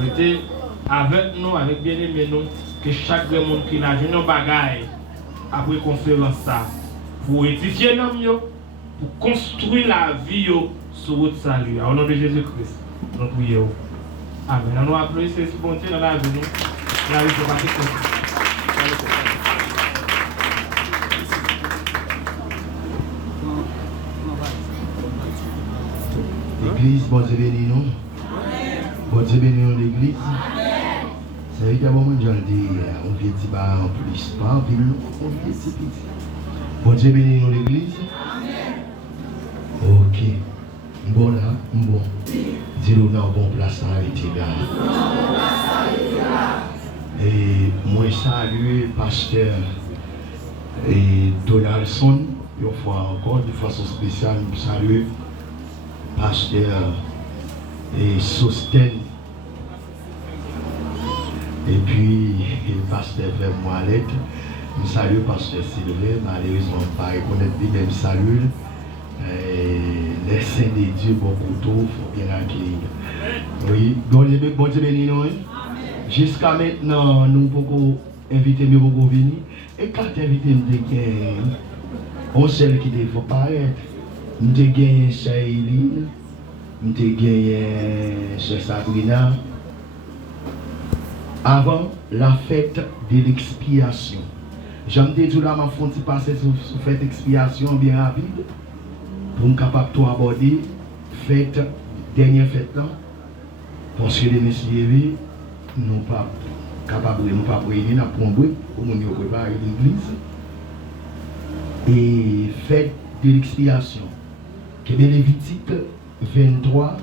Restez avec nous, avec bien-aimés nous, que chaque monde qui a une bagaille après conférence ça, pour édifier nous, pour construire la vie sur votre salut. Au nom de Jésus-Christ, nous prions. Amen. Nous applaudissons ce bon Dieu dans la vie. La vie pour passer comme ça. L'église, bon Dieu béni nous. Bon Dieu béni nous l'église. C'est évidemment mon Dieu dit, on vient dire pas en plus, pas en plus, on vient dire petit. Bon Dieu béni nous l'église. Ok. Bon là, bon. Dis-nous dans bon place à été là. Et moi salue pasteur et Donaldson, une fois encore de façon spéciale, je salue pasteur et Sosten. Et puis pasteur Vermoilette. Je salue pasteur Sylvain, malheureusement pas reconnaître lui-même salue. Les saints de Dieu, bon couteau, il faut bien accueillir. Oui, bon Dieu béni nous. Jusqu'à maintenant, nous pouvons inviter nous pour venir. Et quand invité nous, on sait qu'il faut paraître. Nous avons gagné Sœur Eileen, nous avons gagné Sœur Sabrina. Avant la fête de l'expiation. J'aime dire là, ma fonte passer sur fête d'expiation bien rapide. Pour nous capable de aborder fête, dernière fête là. Parce que les messieurs, nous pas capables de nous pas réunir dans pour nous préparer l'église. Et fête de l'expiation. Que bien Lévitique 23,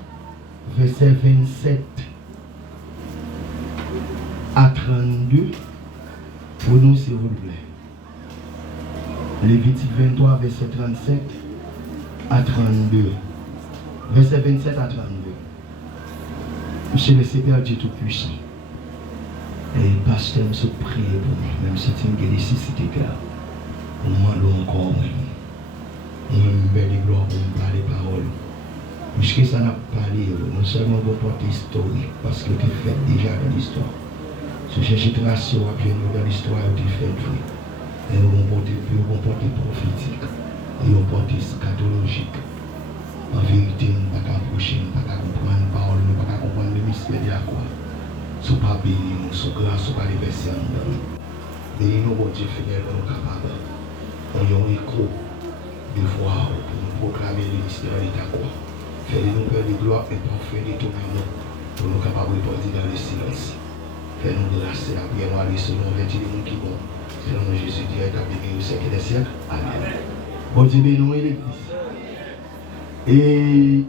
verset 27 à 32, pour nous s'il vous plaît. Lévitique 23, verset 37 à 32. Verset 27 à 32. Monsieur le Seigneur Dieu Tout-Puissant. Et pasteur, je prie pour nous, même si c'est une nécessité, on demande encore, on me met des gloires pour me parler paroles. Puisque ça n'a pas parlé, non seulement pour porter historique, parce que tu fais déjà dans l'histoire. Ce chercher tracer dans l'histoire, tu fais vrai. Et on va porter prophétique, et on porter scatologique. En vérité, on ne peut pas approcher, on ne peut pas comprendre la parole, on ne peut pas comprendre le mystère de la croix. Ce n'est pas béni, ce grâce, ce n'est pas les versets en dedans. Béni nous, bon Dieu fidèle, nous sommes capables. On y a un écho de voix pour nous proclamer le mystère de ta croix. Fais-nous peur de gloire et parfait de ton amour pour nous capables de porter dans le silence. Fais-nous grâce à bien aller selon les gens qui vont. Selon Jésus dit, établi au siècle des siècles. Amen. Bon Dieu béni nous et l'église. Et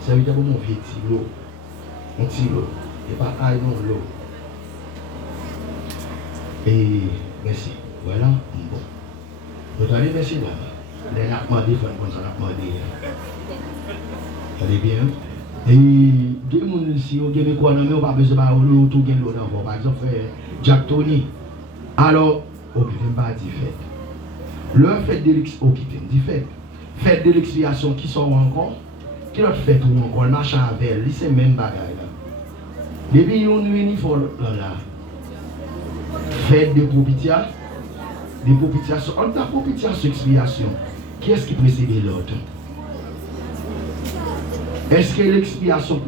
ça veut dire que mon vieux petit lot, mon petit lot, et pas aïe non l'eau. Et merci, voilà, bon. Vous allez merci là. Les n'a demandé, il faut qu'on s'en a demandé. Allez bien. Et deux personnes ici, au Québécois, on n'a pas besoin de l'eau, tout gain l'eau dans. Par exemple, Jack Tony. Alors, au putain, pas dit fait. Leur fête de l'expiation, au putain, dit fait. Fête de l'expiation qui sont encore, qui l'autre fête ou encore, le machin avec elle, c'est même bagaille là. Depuis on nous faut là. Fête de propitiation, entre la propitiation et l'expiation, qui est-ce qui précède l'autre? Est-ce que l'expiation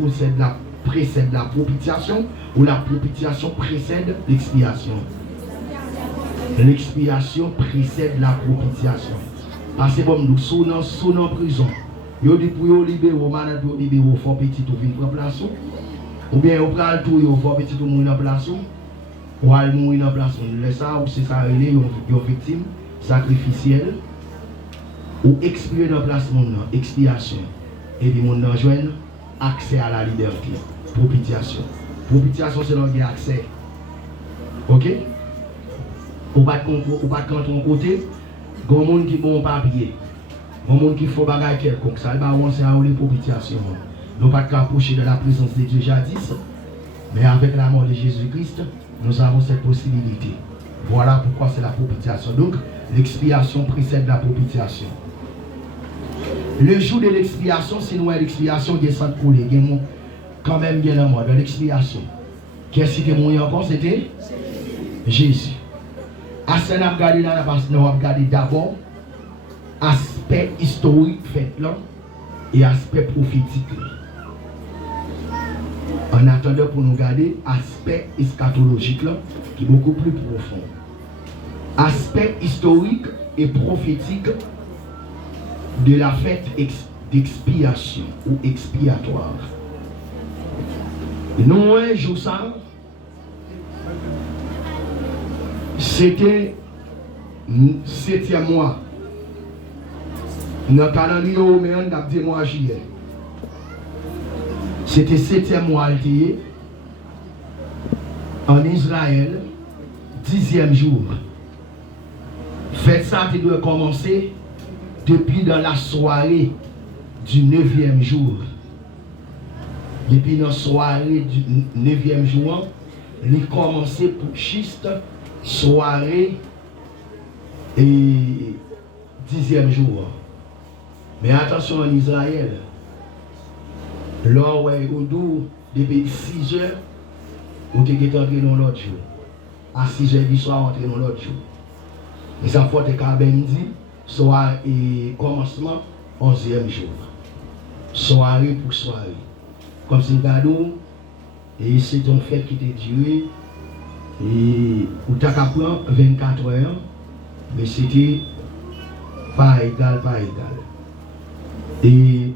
précède la propitiation ou la propitiation précède l'expiation? L'expiation précède la propitiation. Parce que bon, nous sommes en prison. Yo dit pour yo libérer, malade pour libérer, faut petit tout venir prendre place. Ou bien on prend tout, il faut petit tout mourir en place. Ou aller mourir en place. On laisse ça, ou c'est ça, il est une victime sacrificielle. Ou expier dans place mon nom, expiation. Et puis mon nom joindre accès à la liberté. Propitiation. Propitiation, c'est l'on a accès. Ok? Ou pas de ton côté. Il y a des gens qui ont papier, il y a des gens qui font des choses quelconques, ça va avancer à une propitiation. Nous ne pouvons pas approcher de la présence de Dieu jadis, mais avec la mort de Jésus-Christ, nous avons cette possibilité. Voilà pourquoi c'est la propitiation. Donc, l'expiation précède la propitiation. Le jour de l'expiation, c'est nous l'expiation qui est sans couler. quand même bien en mode, dans l'expiation. Qui est-ce qui est mort encore? C'était Jésus. À ce qu'on a regardé là, nous avons regardé d'abord aspect historique fait là et aspect prophétique. En attendant pour nous garder aspect eschatologique là, qui est beaucoup plus profond. Aspect historique et prophétique de la fête d'expiation ou expiatoire. Nous, un jour ça, c'était 7e mois. Dans le calendrier, on a dit mois juillet. C'était 7e mois en Israël, 10e jour. Faites ça, tu dois commencer depuis dans la soirée du 9e jour. Depuis dans la soirée du 9e jour, il a commencé pour juste soirée et 10e jour. Mais attention en Israël, là où depuis 6 heures, où tu es entré dans l'autre jour. À 6 heures du soir, entré dans l'autre jour. Mais ça faut que tu dit, soir et commencement, 11e jour. Soirée pour soirée. Comme si nous et c'est ton fait qui t'a duré, et où tu as pris 24 heures, mais c'était pas égal, pas égal. Et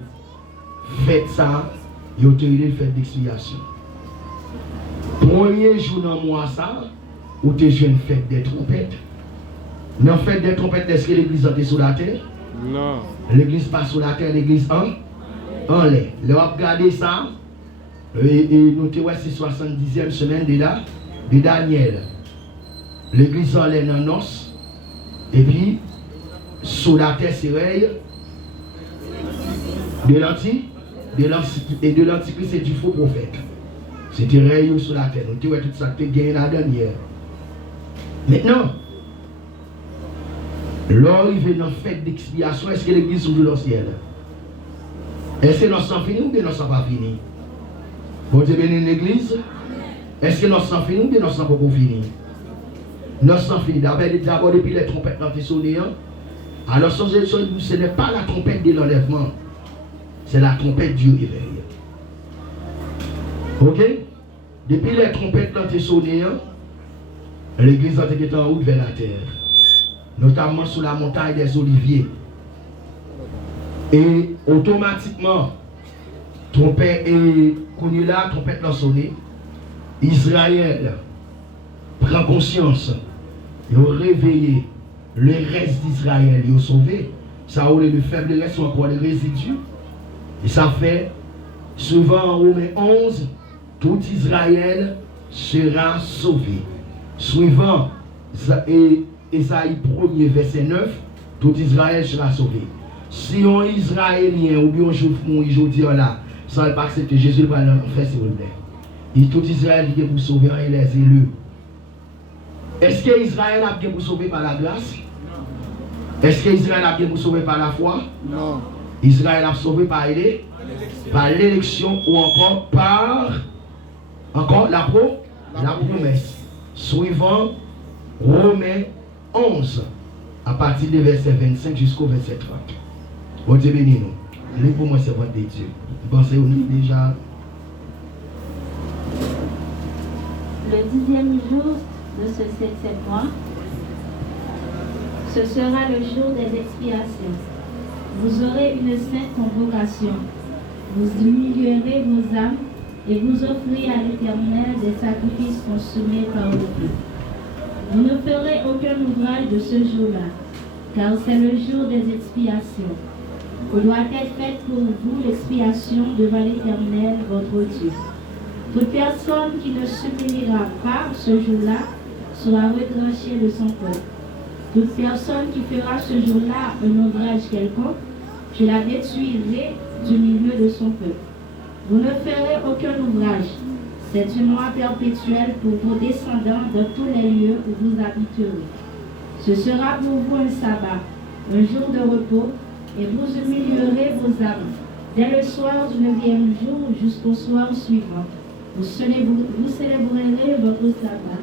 faites ça, il y a une fête d'expiation. Premier jour dans le mois, ça, où tu as une fête des trompettes. Dans la fête des trompettes, est-ce que l'église est sur la terre? Non. L'église pas sur la terre, l'église en l'air. Là, on a regardé ça, et nous avons c'est 70e semaine de Daniel. L'église en l'air dans nos, et puis, sur la terre, c'est rail. De l'antichrist et du faux prophète. C'était rayon sur la terre. Nous avons tout ça qui gagné la dernière. Maintenant, l'arrivée dans la fête d'expiation, est-ce que l'église s'ouvre dans le ciel? Est-ce que nous sommes finis ou bien nous ne sommes pas finis? Bon Dieu bénit l'église. Est-ce que nous sommes finis ou bien nous ne sommes pas finis? Nous sommes finis. D'abord, depuis les trompettes dans les sonnées, alors ce n'est pas la trompette de l'enlèvement. C'est la trompette du réveil. Ok? Depuis les trompettes ont été sonnées, l'église a été en route vers la terre. Notamment sur la montagne des Oliviers. Et automatiquement, trompette et Kounila, trompette l'a sonné. Israël prend conscience. Ils ont réveillé le reste d'Israël, ils ont sauvé. Ça a le faible reste sont encore des résidus. Et ça fait, souvent en Romains 11, tout Israël sera sauvé. Suivant Ésaïe 1er, verset 9, tout Israël sera sauvé. Si un Israélien ou bien un juif je dis là, sans pas accepter Jésus, va faire s'il vous plaît. Et tout Israël qui est pour sauver et les élus. Est-ce que Israël a bien pour sauver par la grâce? Est-ce que Israël a bien pour sauver par la foi? Non. Israël a sauvé par l'élection ou encore par la promesse. Suivant Romains 11, à partir du verset 25 jusqu'au verset 30. Bon Dieu béni nous. Lui pour moi c'est votre Dieu. Pensez au nous déjà. Le 10e jour de ce 7e mois, ce sera le jour des expiations. Vous aurez une sainte convocation. Vous humilierez vos âmes et vous offrirez à l'Éternel des sacrifices consumés par le feu. Vous ne ferez aucun ouvrage de ce jour-là, car c'est le jour des expiations. Il doit être faite pour vous l'expiation devant l'Éternel, votre Dieu. Toute personne qui ne s'humiliera pas ce jour-là sera retranchée de son peuple. Toute personne qui fera ce jour-là un ouvrage quelconque, je la détruirai du milieu de son peuple. Vous ne ferez aucun ouvrage. C'est une loi perpétuelle pour vos descendants dans tous les lieux où vous habiterez. Ce sera pour vous un sabbat, un jour de repos, et vous humilierez vos âmes. Dès le soir du 9e jour jusqu'au soir suivant, vous célébrerez votre sabbat.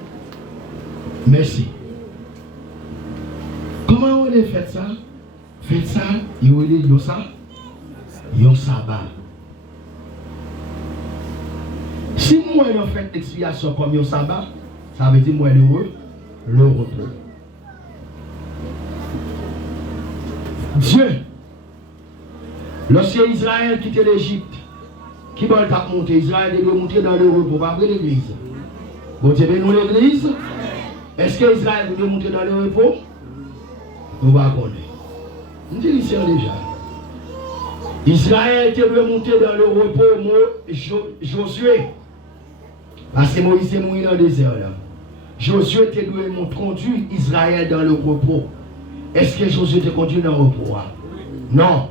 Merci. Comment on a fait ça? Faites ça, il y a ça, il y a sabbat. Si moi je fais l'expiation comme un sabbat, ça veut dire moi le repos. Dieu, lorsque Israël quittait l'Égypte, qui va le monter? Israël devait monter dans le repos, pas après l'église. Bon Dieu, nous l'église. Est-ce que Israël devait monter dans le repos? Nous va connaître. Nous disons déjà. Israël devait monter dans le repos, Josué. Parce que Moïse est mort dans le désert là. Josué devait conduire Israël dans le repos. Est-ce que Josué te conduit dans le repos? Non.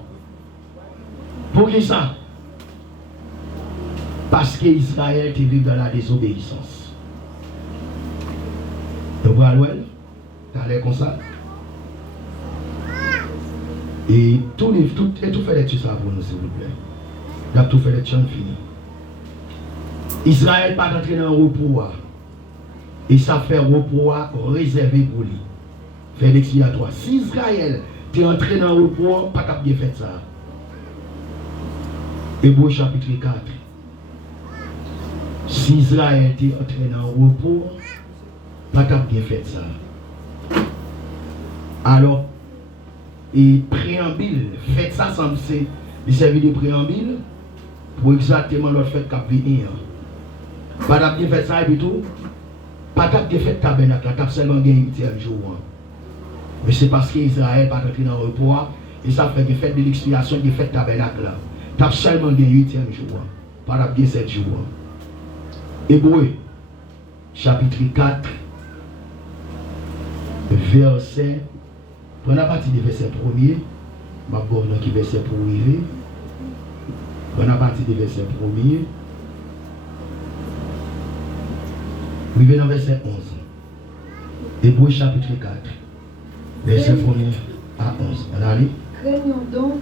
Pour qui ça? Parce que Israël te vit dans la désobéissance. Tu vois, t'as l'air comme ça? Et tout fait les ça pour nous, s'il vous plaît. Il a tout fait les chants fini. Israël pas entré dans le repos. Et ça fait repos réservé pour lui. Félix, il y a toi. Si Israël t'es entré dans le repos, pas qu'à bien fait ça. Hébreux chapitre 4. Si Israël t'es entré dans le repos, pas qu'à bien fait ça. Alors, et préambule, faites ça sans me servir de préambule pour exactement l'autre fait qu'a venir. Pas qu'à bien fait ça et puis tout. Pas qu'à bien fait tabernacle, t'as seulement gagné 8e jour. Mais c'est parce qu'Israël n'est pas entré dans le repos et ça fait que fait de l'expiation de fait tabernacle là. T'as seulement gagné 8e jour. Pas qu'à bien 7 jours. Hébreux, chapitre 4, verset. Prenez la partie du verset 1er. Ma bonne qui verset pour arriver. Prenez la partie du verset 1er. Arrivez dans verset 11. Hébreux chapitre 4. Verset 1er à 11. On a lu. Craignons donc,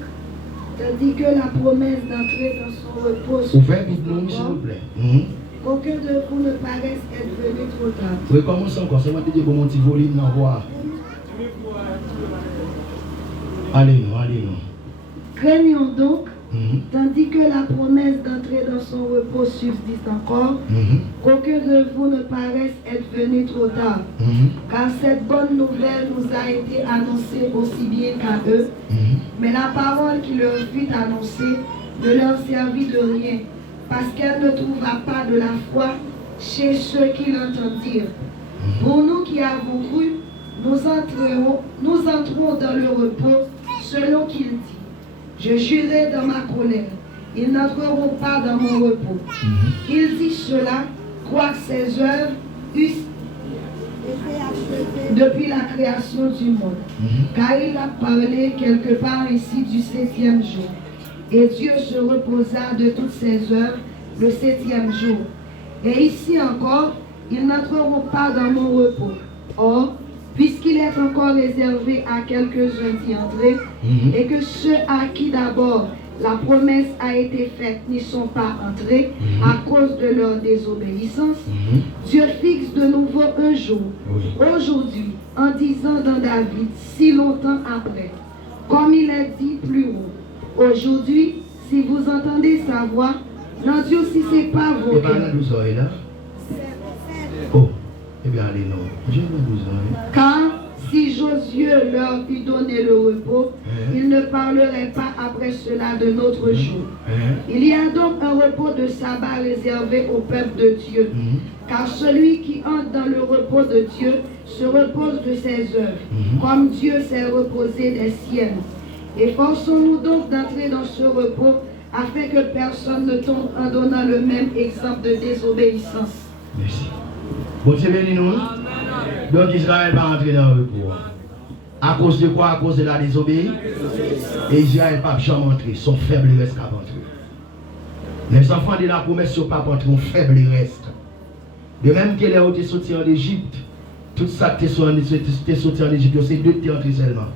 tandis que la promesse d'entrer dans son repos ouvrez Bible, s'il vous plaît. Qu'aucun de vous ne paraisse être venu trop tard. Oui, commençons encore. C'est moi qui dis pour mon petit volume dans voix. Allez, non. Craignons donc, tandis que la promesse d'entrer dans son repos subsiste encore, qu'aucun de vous ne paraisse être venu trop tard. Car cette bonne nouvelle nous a été annoncée aussi bien qu'à eux, mais la parole qui leur fut annoncée ne leur servit de rien, parce qu'elle ne trouva pas de la foi chez ceux qui l'entendirent. Pour nous qui avons cru, nous entrons dans le repos selon qu'il dit. Je jurai dans ma colère, ils n'entreront pas dans mon repos. Il dit cela, quoique ses œuvres eussent été achevées depuis la création du monde. Car il a parlé quelque part ici du 7e jour. Et Dieu se reposa de toutes ses œuvres le 7e jour. Et ici encore, ils n'entreront pas dans mon repos. Or, puisqu'il est encore réservé à quelques-uns d'y entrer, et que ceux à qui d'abord la promesse a été faite n'y sont pas entrés à cause de leur désobéissance, Dieu fixe de nouveau un jour, aujourd'hui, en disant dans David, si longtemps après, comme il est dit plus haut, aujourd'hui, si vous entendez sa voix, n'endurcissez pas vos cœurs. Oh. Eh bien, allez, non. J'ai besoin. Car si Josué leur eût donné le repos, ils ne parleraient pas après cela de notre jour. Il y a donc un repos de sabbat réservé au peuple de Dieu. Car celui qui entre dans le repos de Dieu se repose de ses œuvres, comme Dieu s'est reposé des siennes. Efforçons-nous donc d'entrer dans ce repos, afin que personne ne tombe en donnant le même exemple de désobéissance. Merci. Bon Dieu béni nous. Donc Israël va entrer dans le repos. À cause de quoi? À cause de la désobéissance. Et Israël ne va jamais entrer. Son faible reste qu'à entrer. Les enfants de la promesse ne sont pas entrés. Son faible reste. De même que les autres sortis en Égypte, tout ça qui est sorti en Égypte, c'est deux qui sont entrés seulement.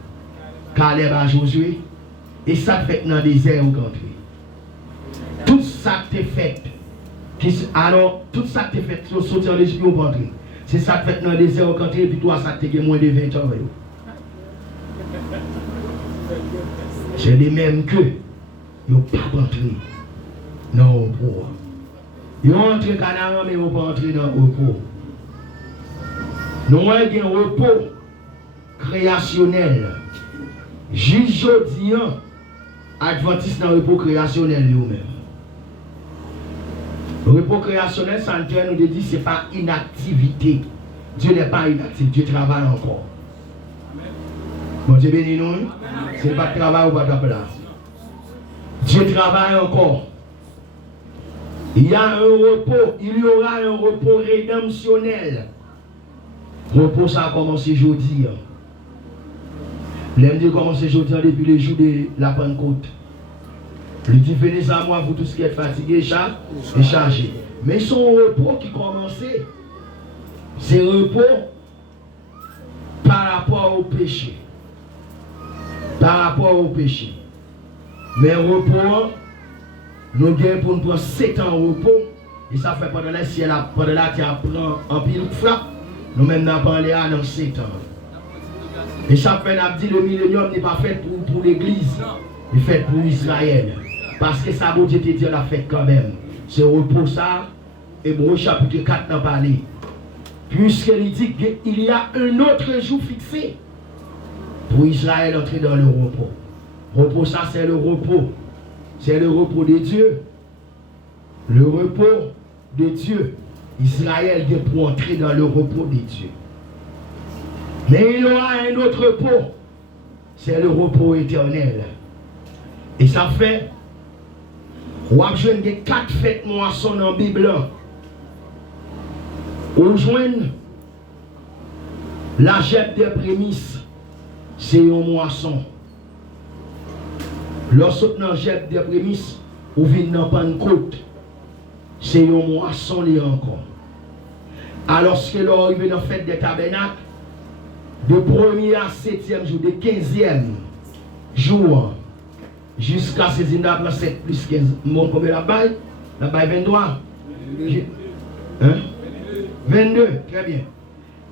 Caleb a Josué. Et ça fait dans le désert où entrer. que tu fait. Alors, tout ça que tu fait, tu sorti en Égypte ou pas entrer. C'est ça que tu fait dans le désert au canté, et puis toi, ça te fait moins de 20 ans. C'est les mêmes que ils n'ont pas entré dans le repos. Ils ont entré dans Canaan, mais ils n'ont pas entré dans le repos. Nous avons un repos créationnel. Juge aujourd'hui, Adventiste dans le repos créationnel lui-même. Le repos créationnel, ça nous dit c'est pas inactivité. Dieu n'est pas inactif, Dieu travaille encore. Bon Dieu béni nous, c'est pas de travail ou pas de place. Dieu travaille encore. Il y a un repos, il y aura un repos rédemptionnel. Repos ça a commencé jeudi. L'aime dire commencer jeudi depuis le jour de la Pentecôte. Il dit venez à moi vous tous qui êtes fatigués et chargés. Mais son repos qui commençait, c'est repos par rapport au péché. Par rapport au péché. Mais repos, nous gagnons pour nous prendre 7 ans au repos. Et ça fait pendant la ciel, pendant la terre prend en pile frappe. Nous même n'avons parlé à dans 7 ans. Et chaque fois nous dit le millénium n'est pas fait pour l'église. Il est fait pour Israël. Parce que ça, bon Dieu te dit, l'a fait quand même. C'est repos ça. Et bon chapitre 4 n'a parlé. Puisqu'il dit qu'il y a un autre jour fixé pour Israël entrer dans le repos. Repos ça, c'est le repos. C'est le repos de Dieu. Le repos de Dieu. Israël vient pour entrer dans le repos de Dieu. Mais il y aura un autre repos. C'est le repos éternel. Et ça fait, on a besoin de 4 fêtes moissons dans la Bible. On joint la jette des prémices, c'est une moisson. Lorsque nous jette des prémices, on vient dans Pentecôte, c'est une moisson les encore. Alors que l'on arrive dans la fête des tabernacles, de 1er à 7e jour, de 15e jour, jusqu'à 16e après 7 plus 15. Mon combien la baille? La baille 23. Hein? 22, très bien.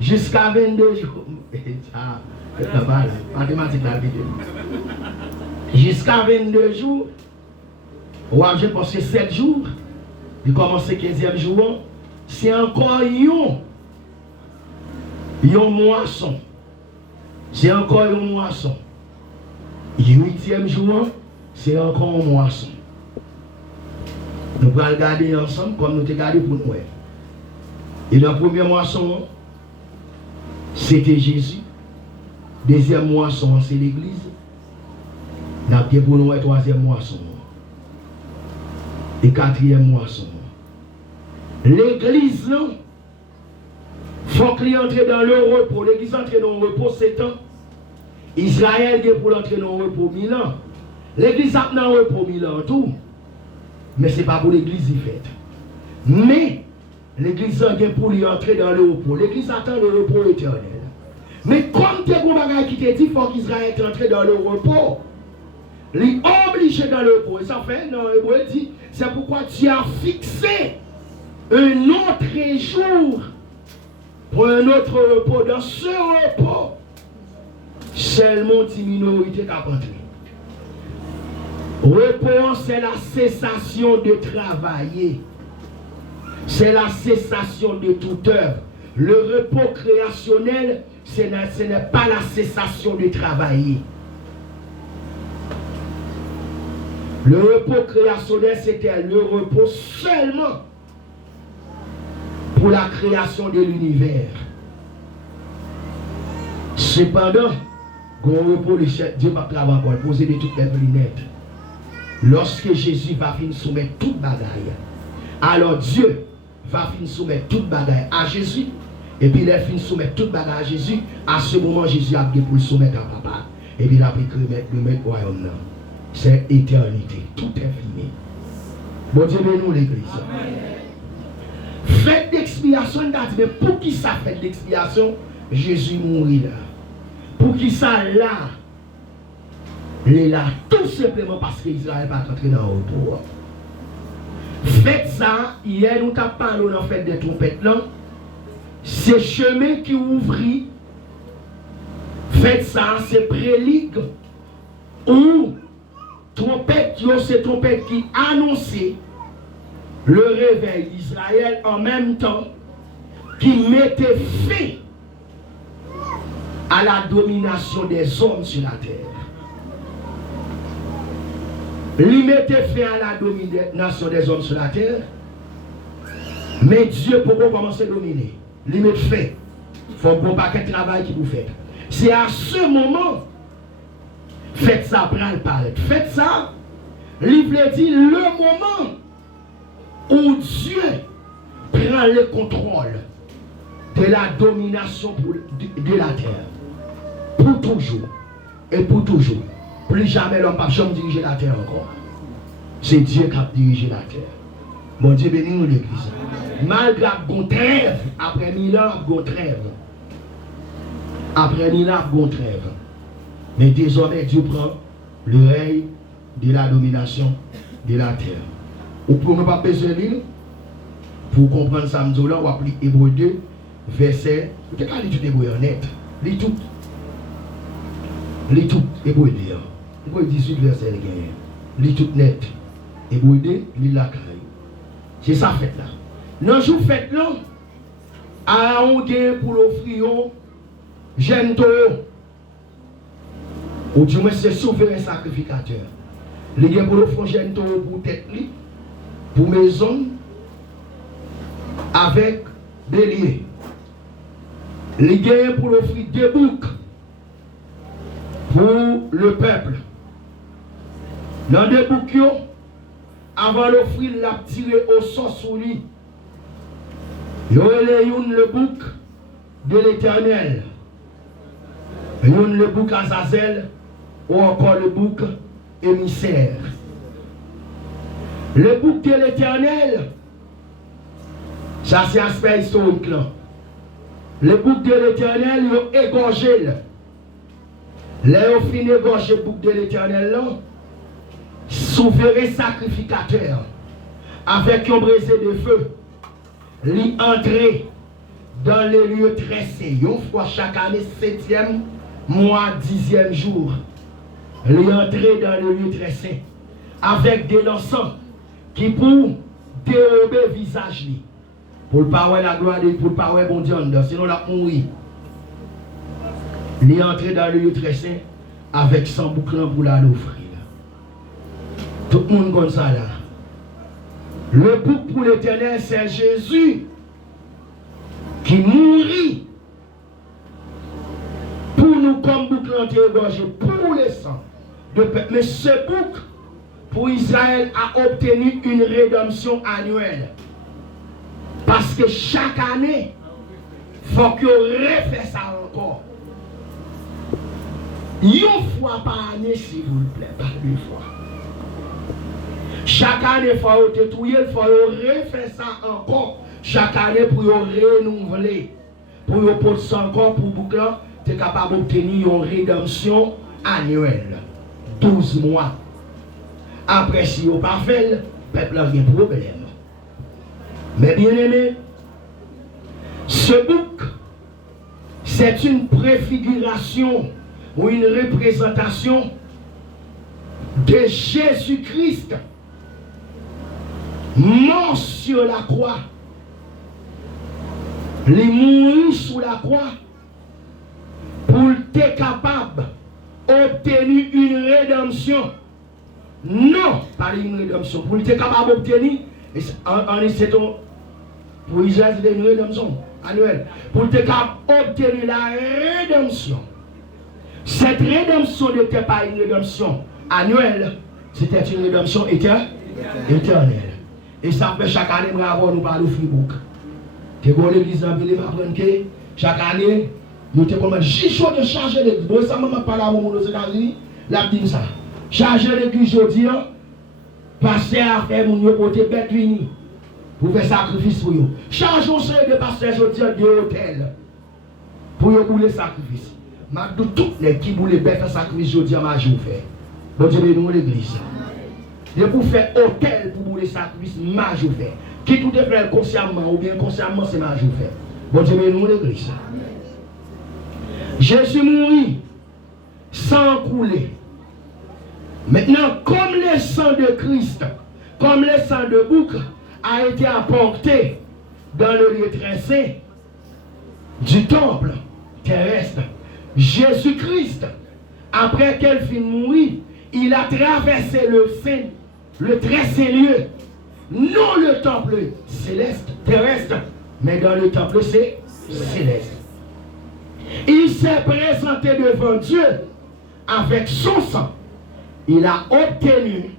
Jusqu'à 22 jours. La balle, mathématique la vidéo. Jusqu'à 22 jours, je pense que 7 jours, il commence le 15e jour, c'est encore une moisson. C'est encore une moisson. Le 8e jour, c'est encore une moisson. Nous allons regarder ensemble comme nous avons regardé pour nous. Et la première moisson, c'était Jésus. Deuxième moisson, c'est l'Église. Nous avons pour nous la troisième moisson. Et quatrième moisson. L'Église, il faut qu'il entre dans le repos. L'Église entre dans le repos 7 ans. Israël est pour entrer dans le repos 1000 ans. L'Église a dans le repos 1000 ans tout. Mais ce n'est pas pour l'Église qui fait. Mais l'Église a pour lui entrer dans le repos. L'Église attend le repos éternel. Mais comme tu es pour bagage qui te dit, il faut qu'Israël entre dans le repos. Il est obligé dans le repos. Et ça fait, dans le repos, il dit, c'est pourquoi tu as fixé un autre jour pour un autre repos. Dans ce repos, seulement une minorité qui a entré. Repos, c'est la cessation de travailler. C'est la cessation de toute œuvre. Le repos créationnel, ce n'est pas la cessation de travailler. Le repos créationnel, c'était le repos seulement pour la création de l'univers. Cependant, quand on repos, Dieu va travailler encore, poser de toutes les lunettes. Lorsque Jésus va finir soumettre toute bagaille, alors Dieu va finir soumettre toute bagaille à Jésus. Et puis il a fini soumettre toute bagaille à Jésus. À ce moment, Jésus a dit pour le soumettre à papa. Et puis il a pris le mettre au royaume. C'est éternité. Tout est fini. Bon Dieu, nous l'église. Fête d'expiation, mais pour qui ça fait d'expiation? Jésus mourit là. Pour qui ça là? Il est là tout simplement parce qu'Israël va entrer dans le repos. Faites ça, hier nous t'avons parlé en fait des trompettes là. C'est chemin qui ouvrit. Faites ça, c'est préligue. Ou trompette, c'est trompette qui annonçait le réveil d'Israël en même temps qui mettait fin à la domination des hommes sur la terre. Il mettait fin à la domination des hommes sur la terre, mais Dieu pourquoi commencer à dominer? Il met fin. Il faut bon paquet de travail qui vous fait. C'est à ce moment, faites ça, prends le paraître. Faites ça, l'Ible dit le moment où Dieu prend le contrôle de la domination de la terre. Pour toujours. Et pour toujours. Plus jamais l'homme ne peut jamais diriger la terre encore. C'est Dieu qui a dirigé la terre. Bon Dieu bénit nous l'église. Malgré la trêve, après 1000 ans, la trêve. Après 1000 ans, la trêve. Mais désormais, Dieu prend le règne de la domination de la terre. Ou pour ne pas besoin de l'île, pour comprendre ça, nous allons appeler Hébreu 2, verset. Vous avez dit tout Hébreu net. Lis tout. Lis tout. Hébreu 2. Hébreu 18, verset. Lis tout net. Hébreu 2, lis la caille. C'est ça fait là. Dans jour fait là, à on gain pour l'offrir, j'aime tout. Ou du moins c'est souverain sacrificateur. Les gens pour l'offrir, j'aime tout pour tête, pour maison, avec bélier. Les gens pour l'offrir des boucs pour le peuple. Dans des boucs, avant l'offrir, l'a tiré au sort sous lui. Il y a le bouc de l'Éternel. Il y a le bouc Azazel ou encore le bouc émissaire. Le bouc de l'Éternel, ça c'est aspect historique là. Le bouc de l'Éternel, il a égorgé. Là, il a fini d'égorger le bouc de l'Éternel là. Souverain sacrificateur, avec un brisé de feu, lui entrer dans les lieux tressés, une fois chaque année, 7e mois, 10e jour, lui entrer dans les lieux tressés, avec des encens qui pour dérober le visage, pour ne pas avoir la gloire, pour ne pas avoir bon Dieu, sinon la mourir. Lui entrer dans les lieux tressés, avec son bouclan pour la l'offrir. Tout le monde comme ça là. Le bouc pour l'Éternel, c'est Jésus qui mourit pour nous comme bouc l'enterré pour les sangs de peuple. Mais ce bouc pour Israël a obtenu une rédemption annuelle. Parce que chaque année, il faut qu'on refait ça encore. Une fois par année, s'il vous plaît, pas deux fois. Chaque année, il faut détruire, il faut refaire ça encore. Chaque année, pour renouveler. Pour porter ça encore, pour boucler, tu es capable d'obtenir une rédemption annuelle. 12 mois. Après, si vous pas fait, le peuple a un problème. Mais bien aimé, ce bouc, c'est une préfiguration ou une représentation de Jésus-Christ mort sur la croix, les mourir sur la croix pour être capable d'obtenir une rédemption. Non, pas une rédemption. Pour être capable d'obtenir, pour Israël, c'est une rédemption annuelle. Pour être capable d'obtenir la rédemption. Cette rédemption n'était pas une rédemption annuelle, c'était une rédemption éternelle. Et ça fait chaque année, nous parlons de Fribourg. Tu vois l'église en ville, que chaque année, nous te comme j'ai chaud de charger l'église. Bon, ça m'a parlé à mon aux États-Unis, là, dit ça. Charger l'église aujourd'hui, passer à faire mon côté bête vini pour faire sacrifice pour eux. Chargeons de passer aujourd'hui de hôtel pour eux bouler sacrifice. Mais de toutes les qui boulent bête sacrifice aujourd'hui, ma joue fait. Bon Dieu, nous l'église. de pour faire hôtel pour les sacrifices, majou fait. Qui tout est fait consciemment ou bien consciemment, c'est majou fait. Bon Dieu, mais nous l'église. Jésus mourit sans couler. Maintenant, comme le sang de Christ, comme le sang de bouc a été apporté dans le lieu très saint du temple terrestre, Jésus-Christ, après qu'elle finit de mourir, il a traversé le très saint lieu, non le temple céleste, terrestre, mais dans le temple céleste. Il s'est présenté devant Dieu avec son sang. Il a obtenu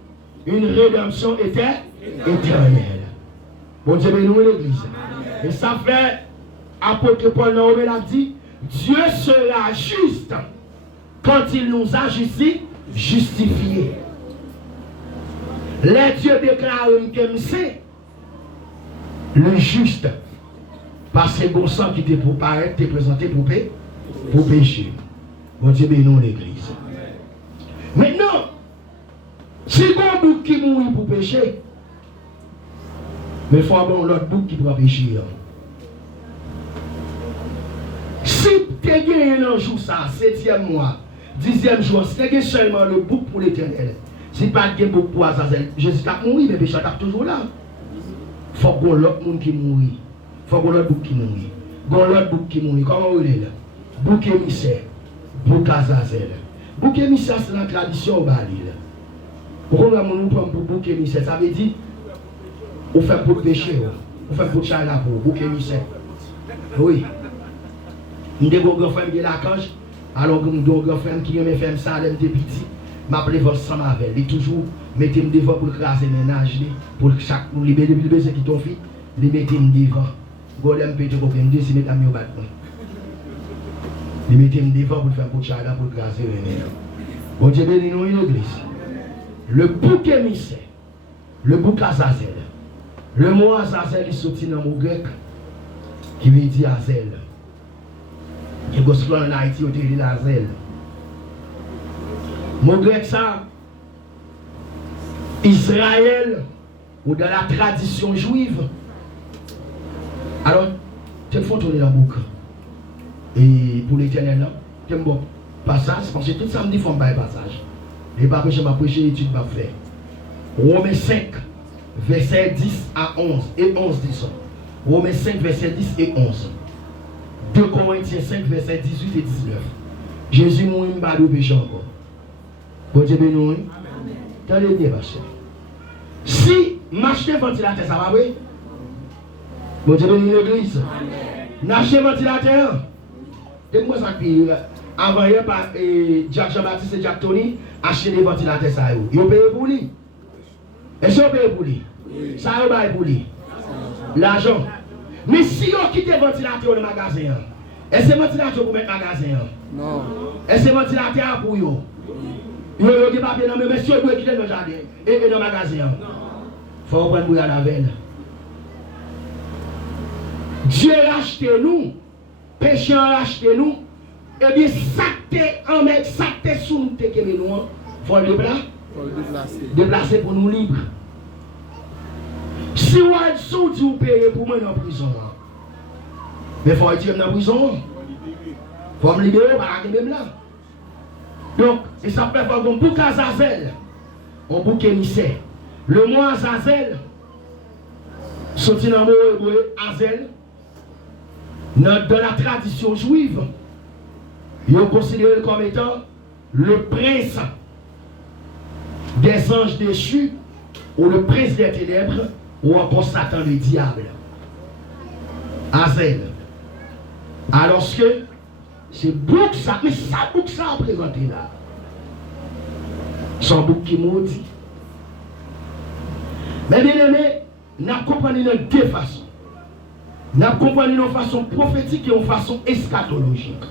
une rédemption éternelle. Bon Dieu, nous l'église. Et ça fait, apôtre Paul Naomi l'a dit, Dieu sera juste quand il nous a justifiés. Les dieux déclarent que c'est le juste. Parce que bon sang qui était pour paraître, t'est présenté pour pécher. Bon Dieu, nous l'église. Maintenant, si bon bouc qui mourit pour pécher, mais il faut avoir l'autre bouc qui pourra pécher. Si tu as gagné un jour, ça, 7e mois, 10e jour, si tu as gagné seulement le bouc pour l'éternel, si pas de bouc pour Azazel, Jésus a mouru, mais le péché est toujours là. Il faut que l'autre monde qui mourit. Il faut que l'autre bouc qui mourit. L'autre bouc qui mourit. Comment on est là? Bouc émissaire, bouc Azazel. Bouc émissaire, c'est la tradition au Bali. Pourquoi on prend pour bouc émissaire? Ça veut dire, on fait pour péché, on fait pour chara pour bouc émissaire. Oui. Je suis un grand frère qui est la cage, alors que je suis un grand frère qui aime faire ça, je suis petit. Je m'appelle Vincent Mavel. Il toujours mettez-moi devant pour craser les ménages, pour chaque libérer le baiser qui t'ont fait, les mettez-moi devant. Golem pété pour me dire si mettez-moi au bâtiment. Les mettez-moi devant pour faire pour chara pour craser les ménages. Bon Dieu béni nous une église. Le bouc émissaire, le bouc Azazel. Le mot Azazel est sorti dans le mot grec qui veut dire Azel. Et gospel en Haïti, on dit Azel. Le mot grec ça, Israël, ou dans la tradition juive. Alors, tu me fais tourner la boucle. Et pour l'éternel, tu me bon passage, parce que tout ça me dit qu'il faut me faire passage. Et pas que je m'ai prêché, étude m'a fait. Romains 5, verset 10 à 11 et 11 dit ça. Romains 5, verset 10 et 11. 2 Corinthiens 5, verset 18 et 19. Jésus mourit, m'a de péché encore. Bon Dieu béni. Tenez bien, pasteur. Si m'acheter ventilateur, ça va, oui? Bon Dieu béni l'église. N'achetez ventilateur. Et moi, ça pire. Avant hier par Jack Jean-Baptiste et Jack Tony, acheter des ventilateurs, ça y est. Ils ont payé pour lui. Est-ce qu'ils ont payé pour lui? Ça y est payé pour lui. L'argent. Mais si ils ont quitté le ventilateur dans le magasin, est-ce que le ventilateur pour mettre le magasin? Non. Est-ce que le ventilateur pour eux? Ils ont dit papier, non, mais monsieur, vous quitter le jardin et dans le magasin. Non. Il faut prendre pour la veine. Dieu a racheté nous, péché a racheté nous. Eh bien, ça en met, ça sous nous, il faut le déplacer pour nous libres. Si vous êtes sous, vous payez pour moi dans la prison. Mais il faut être dans la prison. Il faut me libérer par la même là. Donc, et ça fait un bouc Azazel, un bouc émissaire. Le mot Azazel, sorti dans le mot hébreu, Azel, dans la tradition juive, ils ont considéré comme étant le prince des anges déchus, ou le prince des ténèbres, ou encore Satan le diable. Azel. Alors que c'est bouc ça, mais ça bouc ça a présenté là. Son bouc qui maudit. Mais bien aimé, nous comprenons de deux façons. Nous comprenons de façon prophétique et de façon eschatologique.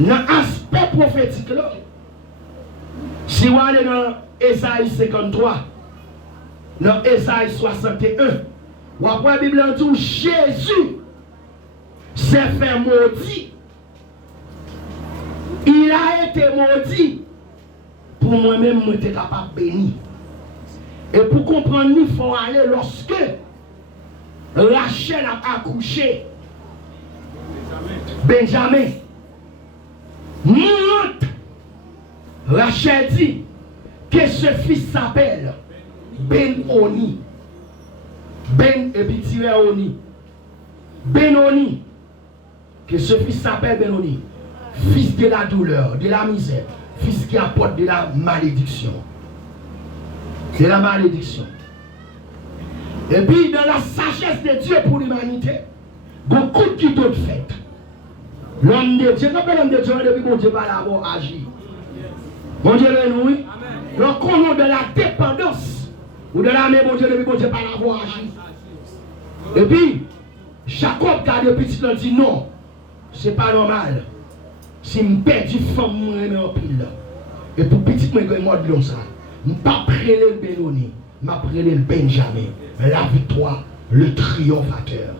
Dans l'aspect prophétique là, si vous allez dans Esaïe 53, dans Esaïe 61, vous avez la Bible dit Jésus s'est fait maudit. Il a été maudit pour moi-même, je suis capable de bénir. Et pour comprendre, il faut aller lorsque Rachel a accouché Benjamin. Mourante, Rachel dit que ce fils s'appelle Ben-Oni. Ben et puis tiré Oni. Ben-Oni. Que ce fils s'appelle Ben-Oni. Fils de la douleur, de la misère. Fils qui apporte de la malédiction. De la malédiction. Et puis dans la sagesse de Dieu pour l'humanité, beaucoup qui t'ont fait. L'homme de Dieu, quand l'homme de Dieu, depuis bon Dieu va l'avoir agi. Bon Dieu, oui. Donc, on est de la dépendance. Ou de la main, bon Dieu, depuis bon Dieu va l'avoir agi. Et puis, Jacob, quand le petit, il dit non, c'est pas normal. Si je perds du femme, je me en pile. Et pour petit, je me mordre comme ça. Je ne vais pas prêler le Benoni, je vais prêler le Benjamin. La victoire, le triomphateur.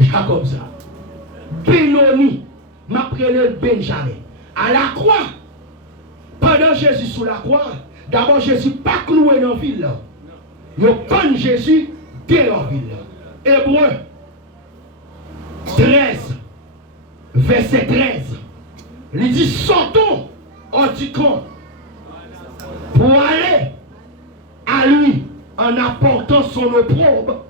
Jacob ça. Benoni, m'a pris le Benjamin. À la croix, pendant Jésus sous la croix, d'abord Jésus pas cloué dans la ville. Il prend Jésus dans la ville. Hébreu 13, verset 13. Il dit sortons du camp pour aller à lui en apportant son opprobre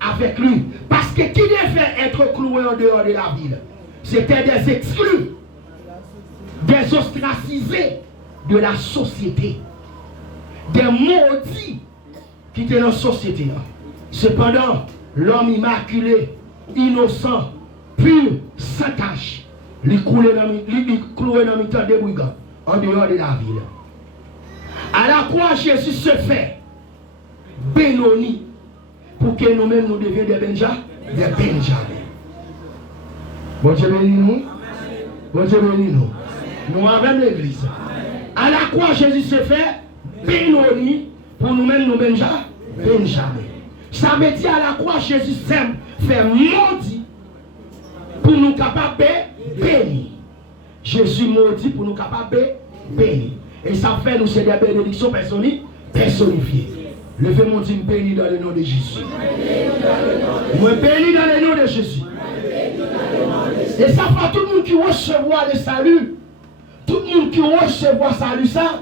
avec lui. Parce que qui devait être cloué en dehors de la ville? C'était des exclus, des ostracisés de la société, des maudits qui étaient dans la société. Cependant, l'homme immaculé, innocent, pur, sans tache, il cloué dans le temps des brigands en dehors de la ville. À la croix, Jésus se fait Benoni pour que nous-mêmes nous devions des Benjamins. Bon Dieu bénis nous. Bon Dieu bénis nous. Nous avons l'église. À la croix, Jésus se fait Benoni pour nous-mêmes nous Benjamins. Ça veut dire à la croix, Jésus fait maudit pour nous capables de bénir. Jésus maudit pour nous capables de bénir. Et ça fait nous c'est des bénédictions personnifiées. Levez mon Dieu, béni dans le nom de Jésus. Moi béni dans le nom de Jésus. Et ça fait tout le monde qui recevra le salut. Tout le monde qui recevra le salut, ça.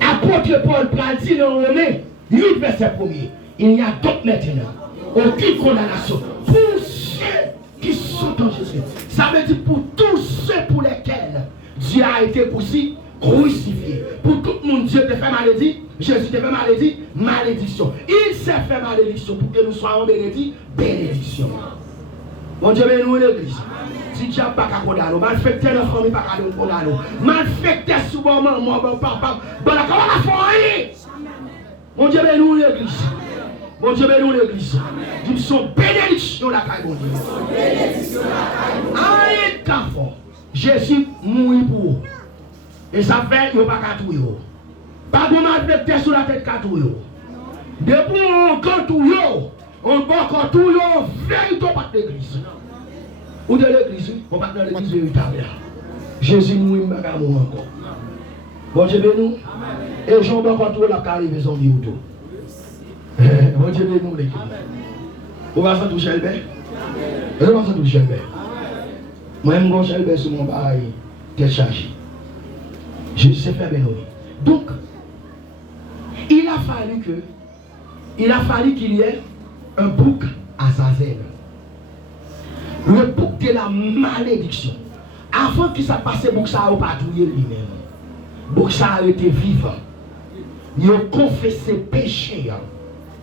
Apôtre Paul dit dans Romains 8, verset 1er. Il n'y a donc maintenant aucune condamnation pour ceux qui sont en Jésus. Ça veut dire pour tous ceux pour lesquels Dieu a été crucifié. Pour tout le monde, Dieu te fait maladie. Jésus te fait malédiction. Il s'est fait malédiction pour que nous soyons bénédits, bénédiction. Bon Dieu, bénis nous l'église. Si tu n'as pas qu'à condamner, malfecté dans la famille, pas qu'à condamner. Malfecté souvent, maman, papa, bon, la famille. Bon Dieu, bénis nous l'église. Bon Dieu, bénis nous l'église. Nous sommes bénédictions la caille, bon Dieu. Aïe, fort. Jésus mourit pour vous. Et ça fait, il n'y a pas qu'à tout. Pas de malfecté sur la tête qu'à tout. Depuis on tout, on va quand tout, véritable pas de l'église. Ou de l'église, on va dans l'église véritable. Jésus mourit, il va mourir encore. Bon Dieu, bénis nous. Et Jean va quand tout, la carrière son vie autour. Bon Dieu, bénis nous l'église. On va s'en toucher le bain. On va s'en toucher le bain. Moi, je vais me sur mon bail, tête chargée. Jésus s'est fait bénir. Donc, il a fallu qu'il y ait un bouc à Zazel. Le bouc de la malédiction. Avant qu'il s'est passé, bouc ça a patrouillé lui-même. Bouc ça a été vivant. Il a confessé péché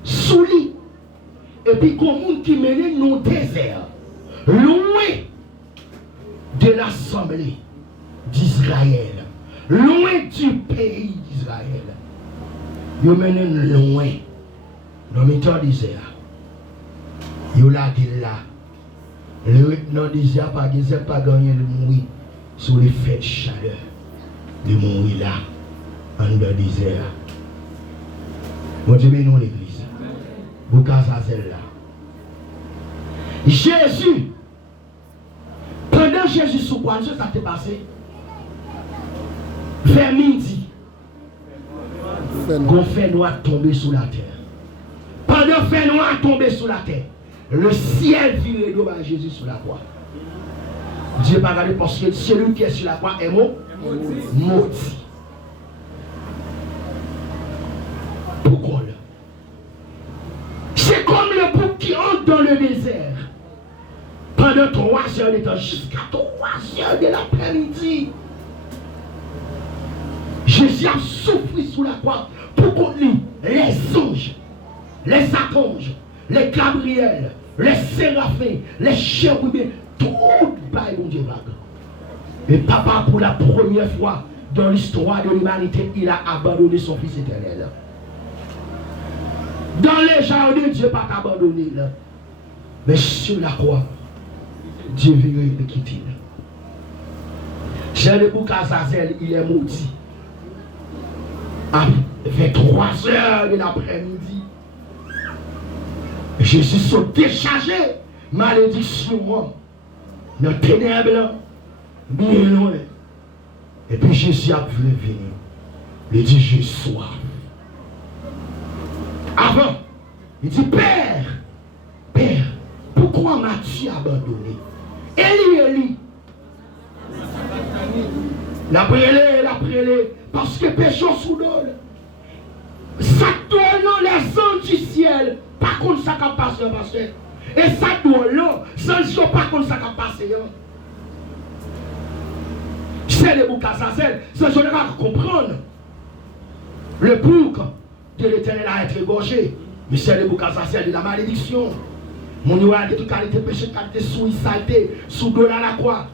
sous lui. Et puis, comme monde qui menait nos déserts, loin de l'assemblée d'Israël, loin du pays d'Israël. Ils mènent loin dans le temps désert. Ils l'a dit là. Le désert pas gagné de mourir sur les fêtes de chaleur. De mourir là, en le désert. Bon Dieu, bénis nous l'église. Boucazazel là. Jésus, pendant pendant Jésus sous quoi, ça t'est passé? Vers midi, qu'on fait noir tomber sous la terre. Pendant fait noir tomber sous la terre, le ciel viré devant Jésus sur la croix. Dieu pas regardé parce que celui qui est sur la croix est maudit. Pourquoi? C'est comme le bouc qui entre dans le désert pendant 3 heures de temps, jusqu'à 3 heures de l'après-midi. Jésus a souffert sous la croix pour contre lui les anges, les archanges, les Gabriel, les séraphins, les chérubins, tout le bon Dieu. Et papa, pour la première fois dans l'histoire de l'humanité, il a abandonné son Fils éternel. Dans les jardins, Dieu n'a pas abandonné. Mais sur la croix, Dieu veut le quitter. J'ai le bouc Azazel, il est maudit. Vers 3 heures de l'après-midi, Jésus s'est déchargé, malédiction, dans les ténèbres, bien loin. Et puis Jésus a voulu venir. Il dit, j'ai soif. Avant, il dit, Père, pourquoi m'as-tu abandonné? Élie. La prélé, parce que péchons sous l'eau. Ça doit les anges du ciel, pas contre ça qui passe, pasteur. Et ça doit là, sans pas contre ça qui passe. C'est le bouc Azazel, ça je ne vais pas comprendre. Le bouc de l'Éternel a été égorgé, mais c'est le bouc Azazel de la malédiction. Mon Dieu a dit toute qualité péché, qualité souille, saleté, sous l'eau à la croix.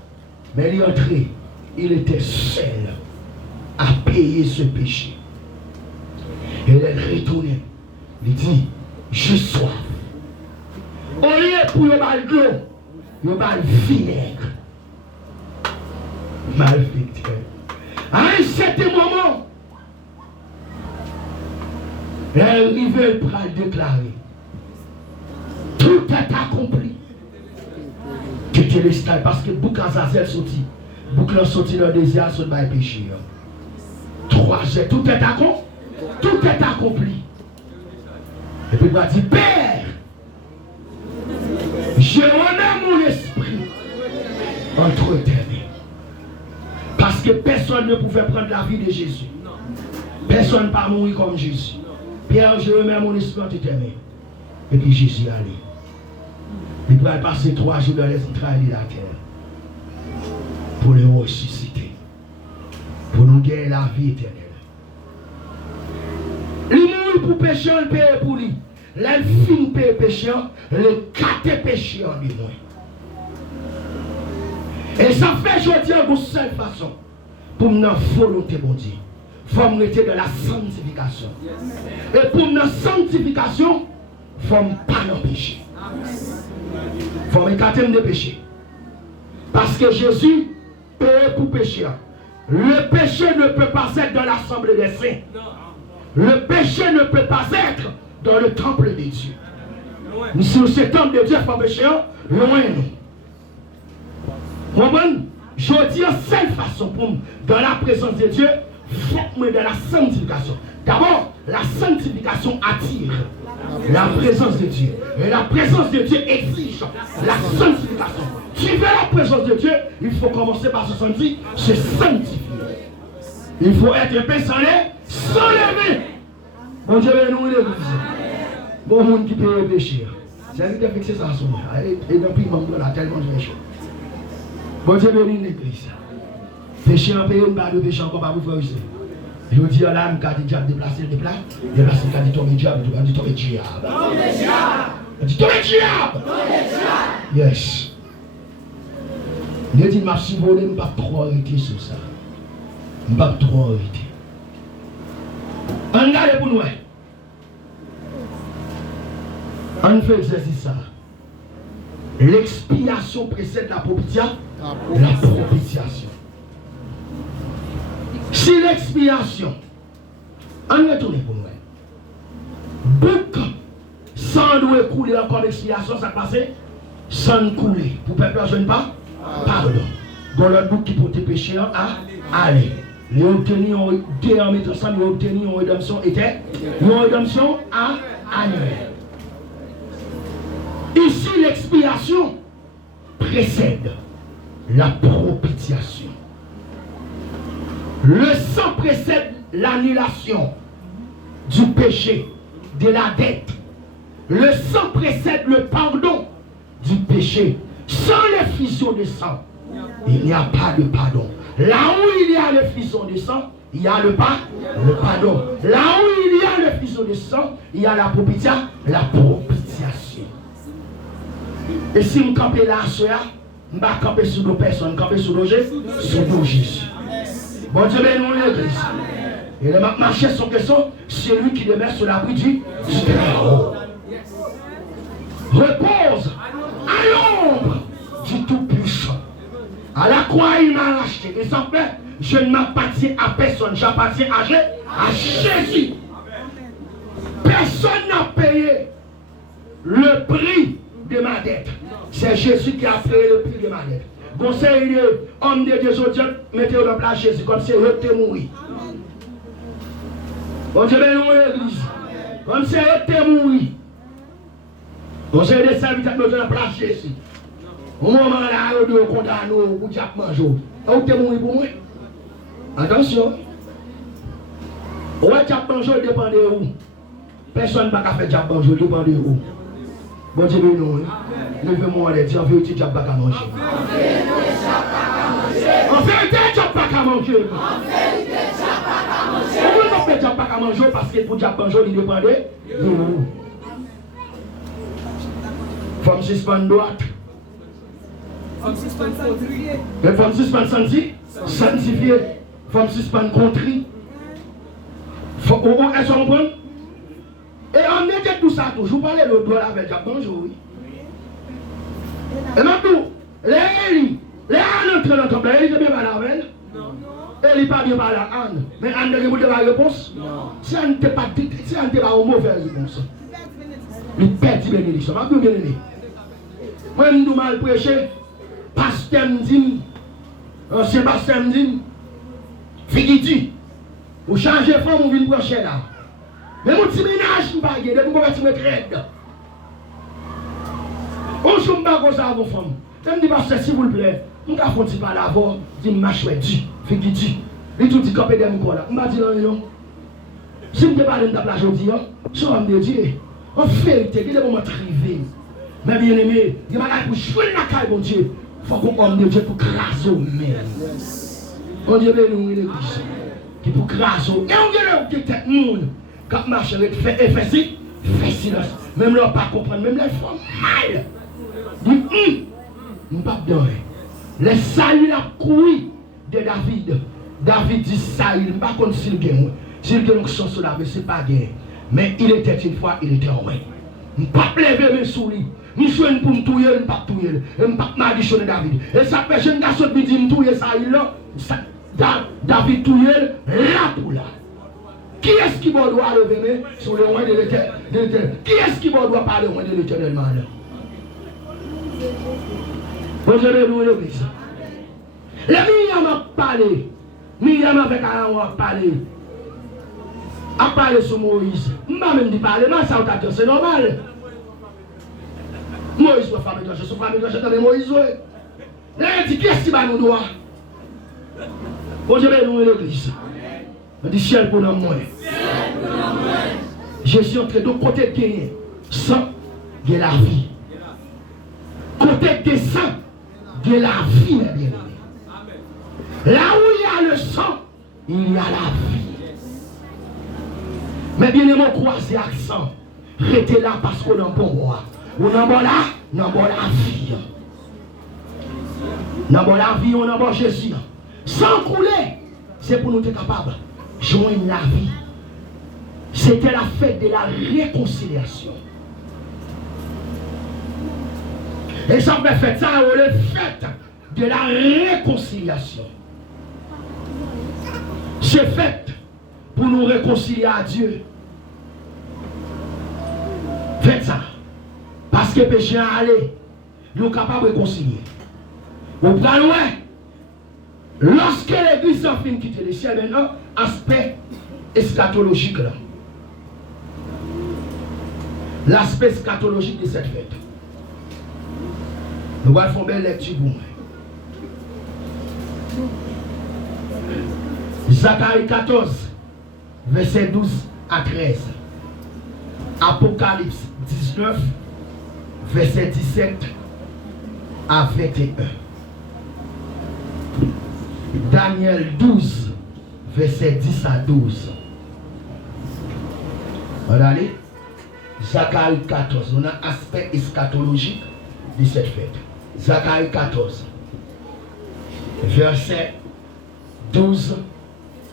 Mais il est entré, il était seul à payer ce péché. Et il est retourné. Il dit, je soif. Au lieu pour le mal de l'eau, le mal vinaigre. Malfecteur. À un certain moment, il veut déclarer, tout est accompli. Quitter les stades parce que bouc Azazel sorti. Bouc sorti dans le désert, sur le péché. 3 heures, tout est accompli. Tout est accompli. Et puis il va dire, Père, je remets mon esprit entre tes mains. Parce que personne ne pouvait prendre la vie de Jésus. Personne ne peut mourir comme Jésus. Pierre, je remets mon esprit entre tes mains. Et puis Jésus allait. Il va passer 3 jours dans les entrailles de la terre. Pour le ressusciter. Pour nous gagner la vie éternelle. Il mourit pour pécher, il paye pour lui. Les filles payent péché, les 4 péchés en lui. Et ça fait, je dis, de seule façon, pour notre volonté, bon Dieu, il faut me rester dans la sanctification. Et pour notre sanctification, il faut ne pas nos péchés. Il faut m'écarter de péché. Parce que Jésus paye pour pécher. Le péché ne peut pas être dans l'assemblée des saints. Le péché ne peut pas être dans le temple de Dieu. Nous sommes ce temple de Dieu, il faut pécher loin nous. Je dis en seule façon pour nous, dans la présence de Dieu, faut-moi dans la sanctification. D'abord, la sanctification attire la présence de Dieu. Et la présence de Dieu exige la sanctification. Tu veux la présence de Dieu, il faut commencer par se sentir, se sanctifier. Il faut être paix sans lever. Bon Dieu, nous l'église. Bon monde qui peut pécher. C'est lui qui a fixé ça à son moment. Et dans le pays, là, tellement de chaud. Bon Dieu, bénis l'église. Péché en pays, on ne parle de péché encore pas pour faire ici. Je dis à l'âme, quand il diable déplacé, déplacé, quand il tombe diable, il dit tombe diable. Il dit tombe diable. Yes. Il dit, ma si volée, je ne peux pas trop arrêter sur ça. Je ne peux pas trop arrêter. On regarde pour nous. On fait exercice ça. L'expiation précède la propitiation. La propitiation. Si l'expiation, on retourne pour nous. Bouc, sans doit couler encore l'expiation, ça passe sans couler. Pour peuple, je ne pas pardon. dans le bout qui pour tes péchés à aller. Les obtenir en mettant ensemble, les obtenir en rédemption était une rédemption à annuelle. Ici, l'expiation précède la propitiation. Le sang précède l'annulation du péché, de la dette. Le sang précède le pardon du péché. Sans l'effusion de sang, il n'y a pas de pardon. Là où il y a l'effusion de sang, il y a le pardon. Là où il y a l'effusion de sang, il y a la propitiation. Et si on campe là, je ne vais pas camper sur nos personnes, camper sur nos Jésus. Bon Dieu, nous l'église. Et le marché son question, c'est lui qui demeure sur l'abri du Très-Haut. Repose à l'ombre du Tout-Puissant. À la croix, il m'a racheté. Et sans fait, je ne m'appartiens à personne, j'appartiens à Jésus. Personne n'a payé le prix de ma dette. C'est Jésus qui a payé le prix de ma dette. Conseil de homme de Dieu, mettez-le dans place Jésus, comme si il était mort. Bon Dieu, nous l'église. Comme si il était mort. Conseil de serviteurs, mettez-le dans place Jésus. Au moment là, il doit condamner pour Jacques Manjou. Où t'es mort pour moi? Attention. Ouais, Jacques Manjou dépend de où? Personne ne va faire Jacques Manjou, dépend de où? Bon Dieu, nous, levez-moi les dieux, en vérité, Jacques pas qu'à manger. En vérité, Jacques pas qu'à manger. Pourquoi on fait Jacques pas qu'à manger? Parce que pour Jacques Manjou, il dépend de nous. Femme suspendre droite. Femme suspendre sanctifiée. Femme suspendre sanctifiée. Femme suspendre contrit. Est-ce qu'on comprend? Et on était tout ça, toujours parler le doigt avec Jacques Manjou, oui. Et maintenant, les Anne entrent dans le temple, elle est bien par la veille. Elle n'est pas bien par la Anne. Mais Anne ne la réponse. Si Anne n'était pas dit, si Anne n'était pas une mauvaise réponse. Il perd bénédiction. Ma bien aimé. Moi, je nous mal prêché. Pasteur me dit, ancien pasteur me dit, Figidi, vous changez de forme, vous venez prochain là. Mais mon petit ménage, je ne vais pas gagner, vous pouvez me traiter. On ne joue pas comme ça à vos femmes. Je me dis, pasteur, s'il vous plaît, je vais faire un petit peu d'abord, je dis, je vais dire, Figidi. Il tout dit, copé de mon là. Je vais dire, non. Si je ne parle pas de la aujourd'hui, je vais me dire, en vérité, il est moment trivé. Mais bien aimé, il va pour jouer la caille, mon Dieu. Il faut qu'on homme de Dieu pour craser au même. On Dieu béni l'église. Qui pour craser. Et on dit que tout le monde, quand marche avec fait silence. Même là, pas comprendre, même là, ils font mal. Dit, je ne pas bien. Les sailles la couille de David. David dit sailles, je ne pas contre s'il gagne. S'il gagne son sur la vie, ce n'est pas gagné. Mais il était une fois, il était en main. Je ne pas lever mes souris. Je suis pour me touiller, je ne pas touiller. Je ne pas m'additionner David. Et ça fait jeune garçon qui dit me touiller ça, il là. David touiller là pour là. Qui est-ce qui doit lever sur le roi de l'Éternel? Qui est-ce qui doit parler au roi de l'Éternel? Vous avez nous l'église. Les Myriam a parlé. Myriam avec Aaron a parlé. A parlé sur Moïse. Je ne vais même pas parler, mais ça c'est normal. Moïse doit faire mes doigts, je suis famille doigts, mais Moïse doit. Il dit, qui est-ce qui va nous doigts? Bon, je vais nous l'église. Je dis, ciel pour nous, moi. Je suis entré de côté de gagner. Sang, de la vie. Côté de sang, de la vie, mes bien-aimés. Là où il y a le sang, il y a la vie. Mais bien-aimés, croisez accent. Restez là parce qu'on a un bon roi. On a bon là, on a bon la vie. On a bon la vie, on a bon Jésus. Sans couler, c'est pour nous être capables de joindre la vie. C'était la fête de la réconciliation. Et ça fait fête ça, on est fête de la réconciliation. C'est fait pour nous réconcilier à Dieu. Faites ça. Parce que péché a allé, nous sommes capables de réconcilier. Vous prenez loin, Lorsque l'église a fini de quitter le ciel, maintenant, aspect eschatologique là. L'aspect eschatologique de cette fête. Nous allons faire une belle lecture pour moi. Zacharie 14, verset 12 à 13. Apocalypse 19, verset 17 à 21. Daniel 12, verset 10 à 12. Regardez. Zacharie 14. On a un aspect eschatologique de cette fête. Zacharie 14, verset 12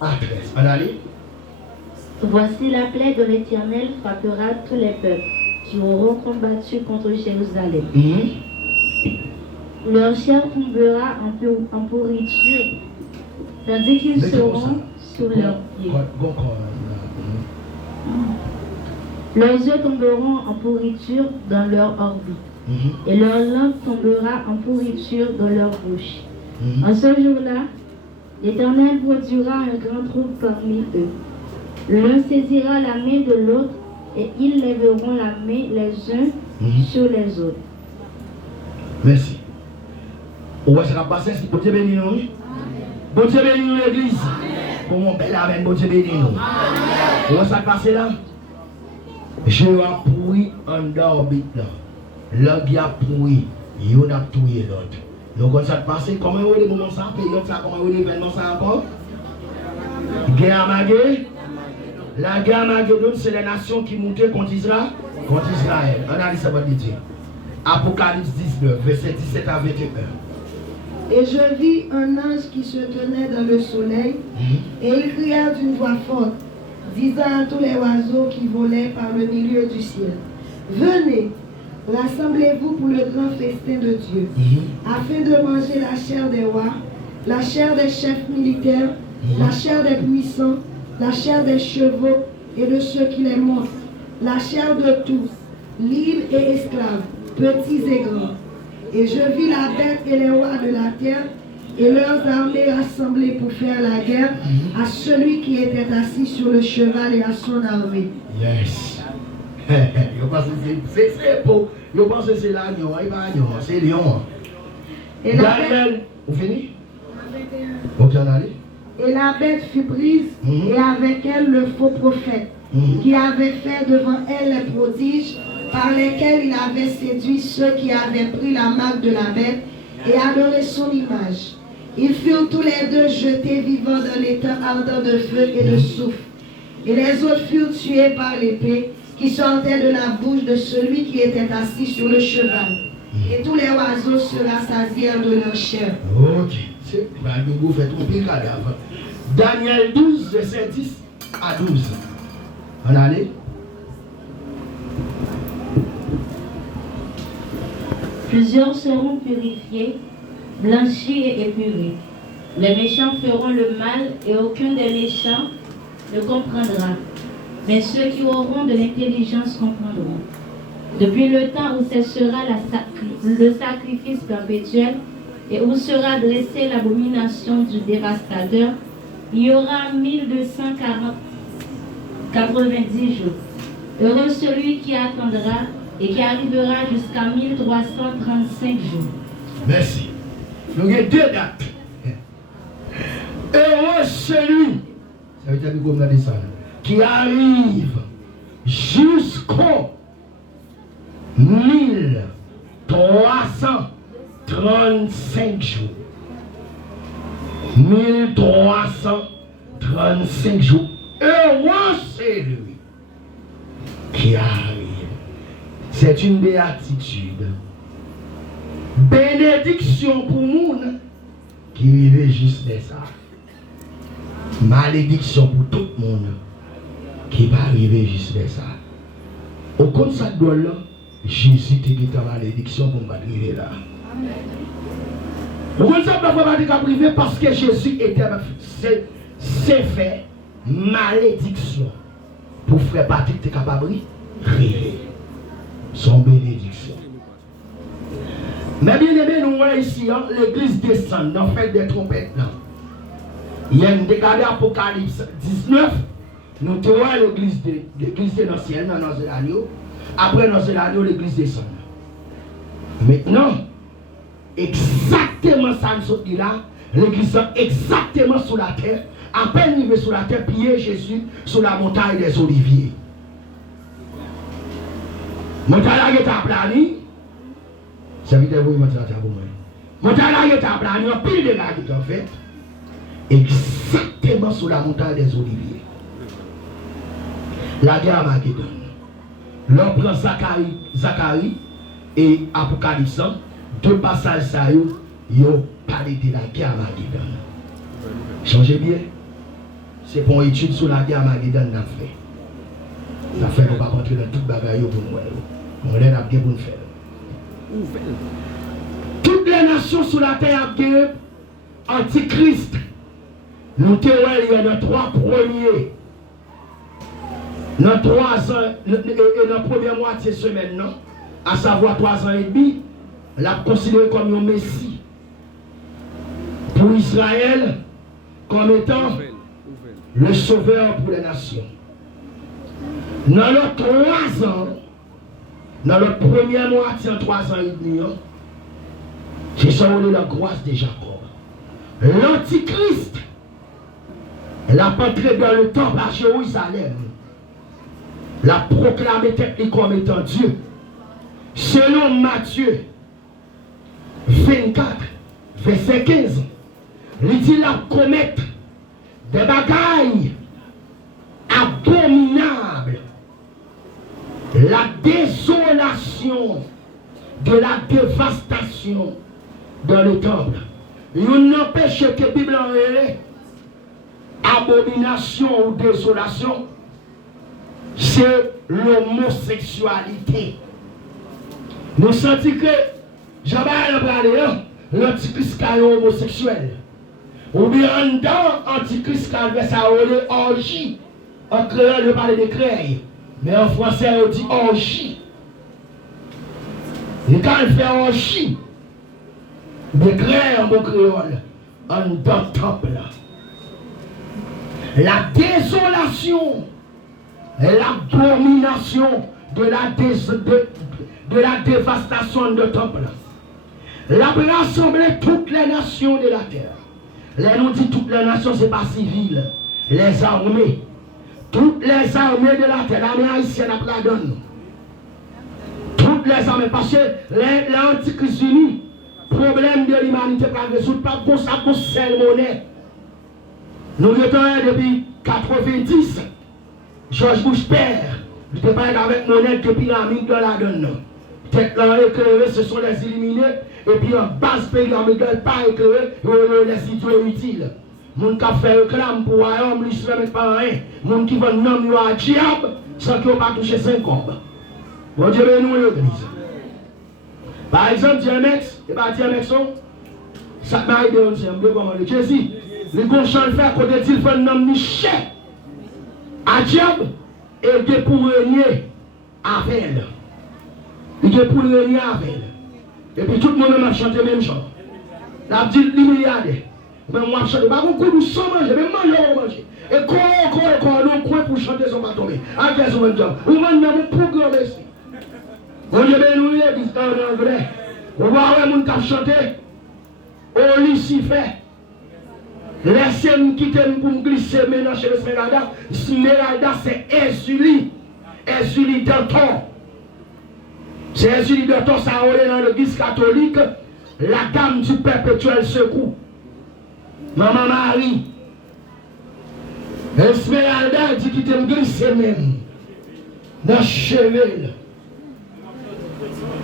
à 13. Regardez. Voici la plaie de l'Éternel frappera tous les peuples qui auront combattu contre Jérusalem. Leur chair tombera en pourriture, tandis qu'ils seront sous leurs pieds. Leurs yeux tomberont en pourriture dans leur orbite, et leur langue tombera en pourriture dans leur bouche. En ce jour-là, l'Éternel produira un grand trouble parmi eux. L'un saisira la main de l'autre, et ils lèveront la main les uns sur les autres. Merci. Où est-ce que ça va passer? Bon Dieu béni nous. Bon Dieu béni nous l'église. Pour mon bel amen, bon Dieu béni nous. Où est-ce que ça va passer là? Je vais pourri en orbite là. L'autre qui a pourri, il a tué l'autre. Donc quand ça va passer, comment est-ce que moment ça? Période ça, comment est-ce que l'événement ça encore? Guerre Magé. La guerre Magédon, c'est les nations qui montaient contre Israël. On a dit ça va dire. Apocalypse 19, verset 17 à 21. Et je vis un ange qui se tenait dans le soleil, et il cria d'une voix forte, disant à tous les oiseaux qui volaient par le milieu du ciel, venez, rassemblez-vous pour le grand festin de Dieu, afin de manger la chair des rois, la chair des chefs militaires, la chair des puissants, la chair des chevaux et de ceux qui les montent, la chair de tous, libres et esclaves, petits et grands. Et je vis la bête et les rois de la terre et leurs armées rassemblées pour faire la guerre à celui qui était assis sur le cheval et à son armée. Yes. Je pense que c'est beau. Je pense que c'est l'agneau, c'est lion. Daniel, vous finissez? Ok, on allez. Et la bête fut prise, et avec elle le faux prophète, qui avait fait devant elle les prodiges par lesquels il avait séduit ceux qui avaient pris la marque de la bête et adoré son image. Ils furent tous les deux jetés vivants dans l'étang ardent de feu et de soufre. Et les autres furent tués par l'épée qui sortait de la bouche de celui qui était assis sur le cheval. Et tous les oiseaux se rassasièrent de leur chair. Ok. Vous faites tromper cadavre. Daniel 12, verset 10 à 12. On allait. Plusieurs seront purifiés, blanchis et épurés. Les méchants feront le mal et aucun des méchants ne comprendra. Mais ceux qui auront de l'intelligence comprendront. Depuis le temps où cessera le sacrifice perpétuel et où sera dressée l'abomination du dévastateur, il y aura 1290 jours. Heureux celui qui attendra et qui arrivera jusqu'à 1335 jours. Merci. Nous avons deux dates. Heureux celui, ça veut dire que qui arrive jusqu'au 1335 jours. 1335 jours. Heureux celui qui arrive. C'est une béatitude. Bénédiction pour nous qui vivent juste de ça. Malédiction pour tout le monde qui va arriver juste de ça. Au compte de ça, Jésus te dit ta malédiction pour me arriver là. Au compte de ça, je ne privé parce que Jésus était c'est fait malédiction pour frère Patrick te capable de rêver. Son bénédiction. Mais bien aimé, nous voyons ici, l'église descend dans le fait des trompettes. Il y a une décadé Apocalypse 19. Nous te voyons l'église de dans le ciel, dans l'agneau. Après, dans l'agneau, l'église descend. Maintenant, exactement ça nous dit là, l'église est exactement sous la terre. À peine arrivé sous la terre, pied Jésus sur la montagne des Oliviers. Montagne est à plani. Ça veut dire que vous montagne à vous. Montagne est à plani, un pile de la qui en fait. Exactement sur la montagne des Oliviers. La guerre Armageddon. L'on prend Zacharie et Apocalypse, deux passages ça yo parlé de la guerre Armageddon. Changez bien. C'est pour une étude sur la guerre Armageddon qu'on a fait. Ça fait qu'on va rentrer dans toute bagaille pour nous. On l'a bien pour nous faire. Toutes les nations sur la terre ont antichrist. Nous il y a nos trois premiers. Dans 3 ans, et dans la première moitié de semaine, non, à savoir 3 ans et demi, l'a considéré comme un messie. Pour Israël, comme étant le sauveur pour les nations. Dans les 3 ans, dans la première moitié de 3 ans et demi, c'est ça la grâce de Jacob. L'antichrist, l'a entré dans le temple à Jérusalem. La proclamé comme étant Dieu. Selon Matthieu 24, verset 15, il dit la commettre des bagailles abominables. La désolation de la dévastation dans le temple. Il n'empêche que la Bible en est abomination ou désolation. C'est l'homosexualité. Nous sentons que Jean-Baptiste a parlé, l'antichrist est homosexuel. Ou bien en dedans, l'antichrist a ça orgie. En créole, je parle de créole. Mais en français, on dit orgie. Et quand il fait orgie, de créole en bon créole, en dedans temple. La désolation. L'abomination de la dévastation de temple. La rassembler toutes les nations de la terre. Là, nous dit toutes les nations, ce n'est pas civil. Les armées. Toutes les armées de la terre. L'armée haïtienne a la donne. Toutes les armées. Parce que l'Antichrist uni, problème de l'humanité, pas résoudre, pas pour ça, pour seule monnaie. Nous étions depuis 90. George Bush père, il était pas avec monnaie de pyramide dans la donne. Peut-être là éclairé, ce sont les illuminés, et puis en base pyramide, pas éclairé, les idiots inutiles. Moun qui fait réclame pour royaume, lui se met pas rien. Moun qui va nommer à diable, sans qu'il pas touché 5 combes. Bon Dieu, nous l'église. Par exemple, DMX, et pas DMX, ça m'a aidé, on sait, on peut commander. Jésus, les gonchons le fait, côté il fait un nom Michel. À diable, et de pour régner avec elle. Il est pour régner avec elle. Et puis tout le monde m'a chanté même chose. La dit milliardaire. Mais moi je chante pas beaucoup de sang manger, même manger. Et quoi, non coin pour chanter son pas tomber. À quel moment job. Ou même pour programme ici. On dit ben nous les dit en anglais. On va voir mon chanter. Au Lucifer. Laissez-moi quitter pour me glisser maintenant chez Esmeralda. Esmeralda, c'est Ezuli. Ezuli Danton. C'est Ezuli Danton, ça a dans l'église catholique. La dame du perpétuel secours. Maman Marie. Esmeralda dit qu'il te glisser même. Dans le chevel.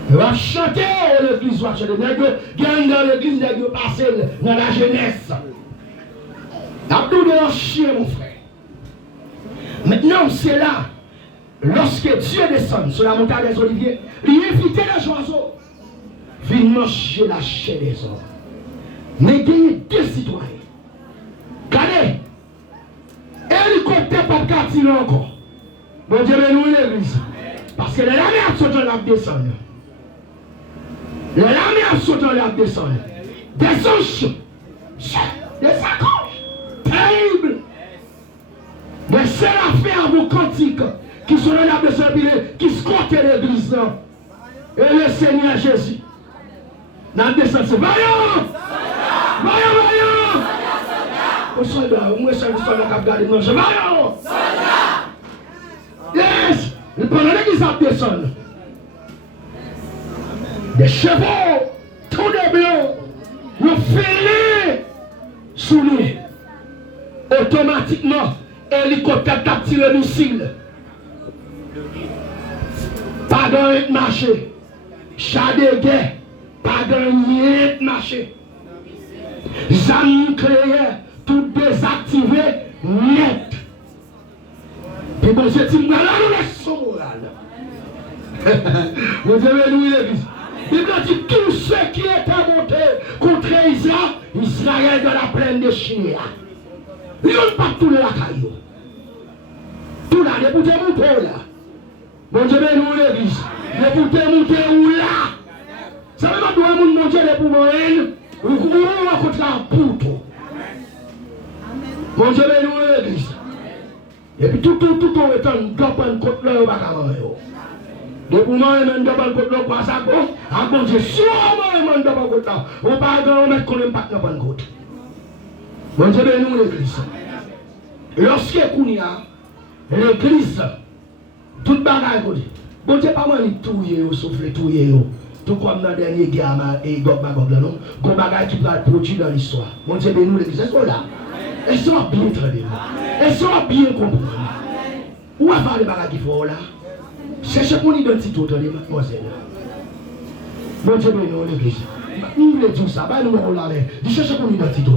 Il va chanter l'église. Va chanter. Gagne dans l'église, il va passer dans la jeunesse. Abdou de leur chien, mon frère. Maintenant, c'est là, lorsque Dieu descend sur la montagne des Oliviers, il invite les oiseaux. Viens manger la chair des hommes. Mais il y a 2 citoyens. Regardez. Hélicoptère pas de encore. Bon Dieu, mais nous l'église. Parce que les lames sont en la descendre. Les lames sont en la descendre. Des anges. Des sacoches. terribles. Des séraphins vos cantiques qui sont là de servir, qui squattent l'église. Et le Seigneur Jésus, n'a descendu. Voyons! Voyons, voyons! Au soldat, moi, c'est le soldat qui a gardé nos jeux. Voyons! Yes! Pendant l'église a descendu. Des chevaux, tout de blanc, nous filent sous nous. Automatiquement, hélicoptère t'a tiré le missile. Pas de marché. Chat de guerre. Pas de marché. Zam nucléaire, tout désactivé, net. Et bon, je dis, là, nous laissons moral. Vous avez loué l'église. Il a dit tous ceux qui étaient montés contre Israël dans la plaine de Chine. Ils n'ont pas tourné la caillou. Tout là, les boutons montés là. Bon Dieu, nous l'église. Les boutons montés où là. Ça veut pas dire que mon Dieu est pour moi. Ou contre la poutre. Bon Dieu, nous l'église. Et puis tout en étant un contre le bagaman. Depuis moi, je ne pas contre le passage. Ah bon Dieu, sûrement, je ne pas contre là. On parle de mettre qu'on n'aime pas dans le côté. Bon Dieu, nous l'église. Lorsque qu'on y a, l'église, toute bagaille, bon Dieu, pas moi, ni touiller, souffler, touiller, tout comme dans le dernier guerre, et Gog Magog, non? Qu'on bagaille qui va produire dans l'histoire. Bon Dieu, nous l'église, c'est ça là. Elles sont bien traduites. Elles sont bien comprises. Où est-ce que les bagailles qu'il faut là? Cherchez mon identité, mademoiselle. Bon Dieu, nous l'église. Nous voulons dire ça, nous allons la main. Cherchez mon identité,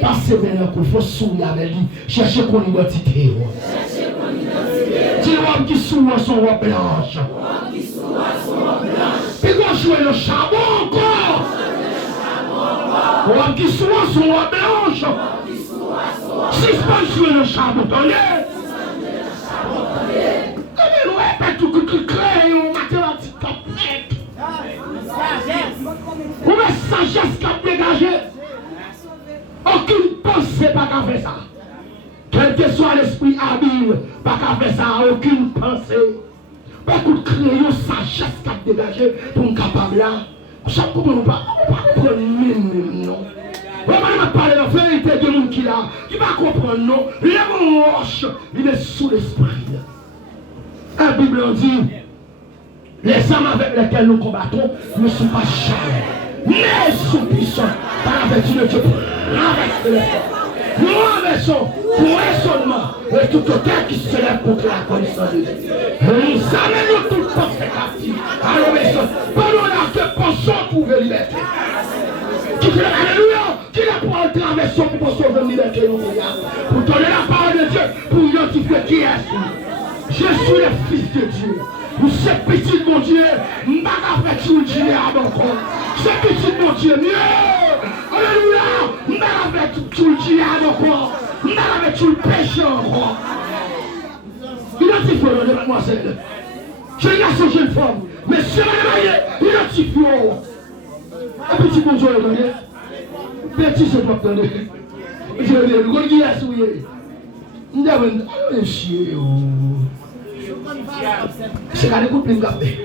passez maintenant qu'il faut sourire avec lui. Cherchez mon identité. Dis-moi qui sourire son robe blanche. Et quand je jouer le charbon encore. Qui sourire son robe blanche. Si je peux jouer le charbon, attendez. Nous répète tout que tu crées en mathématiques complètes. Ou la sagesse qui a dégagé. Aucune pensée pas qu'à faire ça. Quel que soit l'esprit habile, pas qu'à faire ça. Aucune pensée. Pas qu'on crée une sagesse qui a dégagé pour nous capable là. Chaque fois qu'on ne pas prendre même non. On va parler de la vérité de monde qui là, qui va comprendre non. Les roches, il est sous l'esprit. La Bible dit, les hommes avec lesquels nous combattons ne sont pas jamais, mais sont puissants par la vertu de Dieu. Nous renversons pour un seulement et toute terre qui se lève contre la connaissance de Dieu. Nous amenons tout le temps captif à l'obéissance. Pendant là que pensons trouver liberté. Qui fait alléluia, qui est pour entrer en version pour sauver la liberté, pour donner la parole de Dieu, pour identifier qui est. Je suis le fils de Dieu. Vous êtes petit mon Dieu, je ne vais pas faire tout le Dieu à mon corps. C'est petit mon Dieu, mieux. Alléluia, je ne vais pas faire tout le Dieu à mon corps. Je ne vais pas faire tout le péché encore. Identifiez-le, mademoiselle. J'ai une garçon, j'ai une femme. Mais si on est marié, identifiez-le. Un petit bonjour, petit c'est pas donné. Je vais le dire à souiller. Nous devons chier. C'est quand les copines gâpées.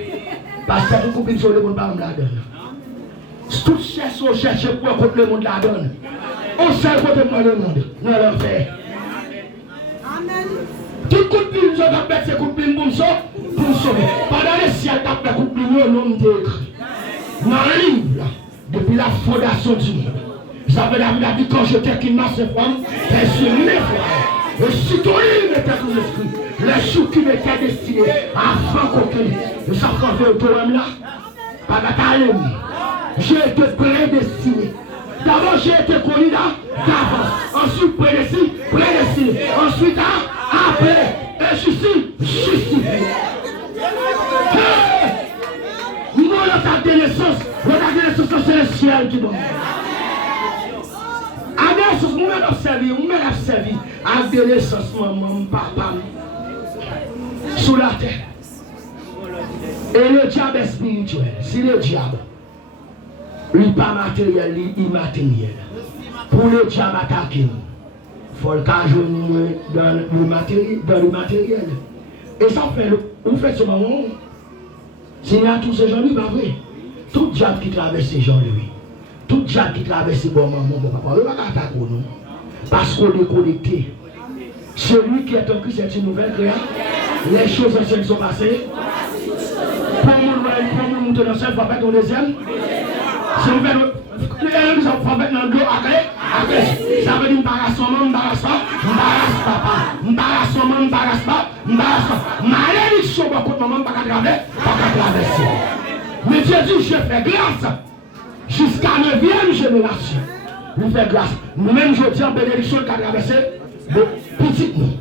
Parce que les copines sont les bonnes parents de la donne. Tout cherche pour contre le monde de la donne. On sait côté de le monde. Nous allons faire. Tout copine sont gâpées, c'est copines pour nous sauver. Pendant les ciels gâpées, copines, nous avons écrit. Dans le livre, depuis la fondation du monde, j'avais la vie quand j'étais kidnappé ces femmes, elles sont mes frères. Et si ton livre était sous l'esprit, les choux qui m'étaient destinés à rencontrer, les enfants de toi-même là, pas d'attaler. J'ai été prédestiné. D'abord, j'ai été connu là, d'avant. Ensuite, prédestiné. Ensuite, après, et justifié. Nous avons ta naissance, c'est le ciel qui donne. Nous m'avons servi à des naissances, maman, papa, sous la terre. Et le diable est spirituel. Si le diable, il n'est pas matériel, il est immatériel. Pour le diable attaquer, il faut le cas dans le matériel. Et ça fait, vous faites ce moment, s'il y a tous ces gens-là, pas vrai. Tout diable qui traverse ces gens-là, tout diable qui traverse ces bon maman, bon papa, il ne va pas attaquer nous. Parce qu'on est connecté. Celui qui est en Christ est une nouvelle création. Les choses anciennes sont passées. Pour nous monter dans cette fois, on deuxième. Si on fait le faut mettre dans le dos après. Ça veut dire embarrassement, embarrasse papa, embarrassement, embarrasse pas, malédiction, beaucoup de mamans pas traverser. Mais Dieu dit, je fais grâce jusqu'à la 9e génération. Je fais grâce. Nous-mêmes, je dis en bénédiction qui a traversé de petites nous.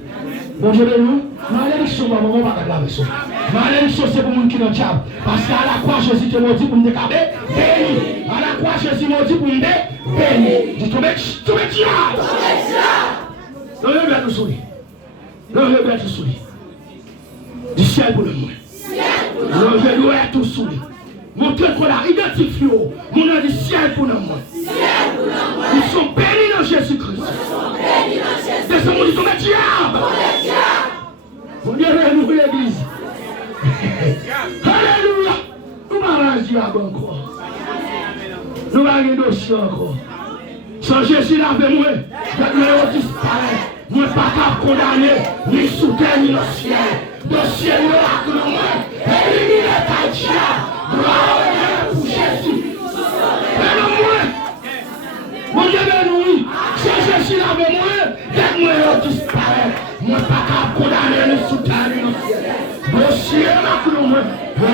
Bon Dieu nous, malédiction, maman pas traverser. Malédiction, c'est pour les gens qui sont diable. Parce qu'à la croix, Jésus te maudit pour me décaber, béni. À la croix, Jésus maudit pour me béni. Dis, tu mets diable. Non, je vais te sourire. Non, je vais te sourire. Du ciel pour le monde. Non, je vais te sourire. Montrez qu'on a identifié. Mon nom du ciel pour le monde. Ils sont bénis dans Jésus-Christ. Descends-moi, dis, tu mets diable. Mon Dieu, nous l'église. Alléluia. Nous m'arrangeons diable encore. Nous allons dossier encore. Sans Jésus avec moi, je disparaît. Moi pas capable de condamner, ni sous terre, ni dans le ciel. Dans le ciel, nous avons moi. Éliminer ta diable. Gloire pour Jésus. Et non moi. Mon Dieu béni. Sans Jésus avec moi, moi je disparaît. Moi pas capable de condamner, ni sous terre, ni dans le ciel. Dans le ciel, nous avons moi.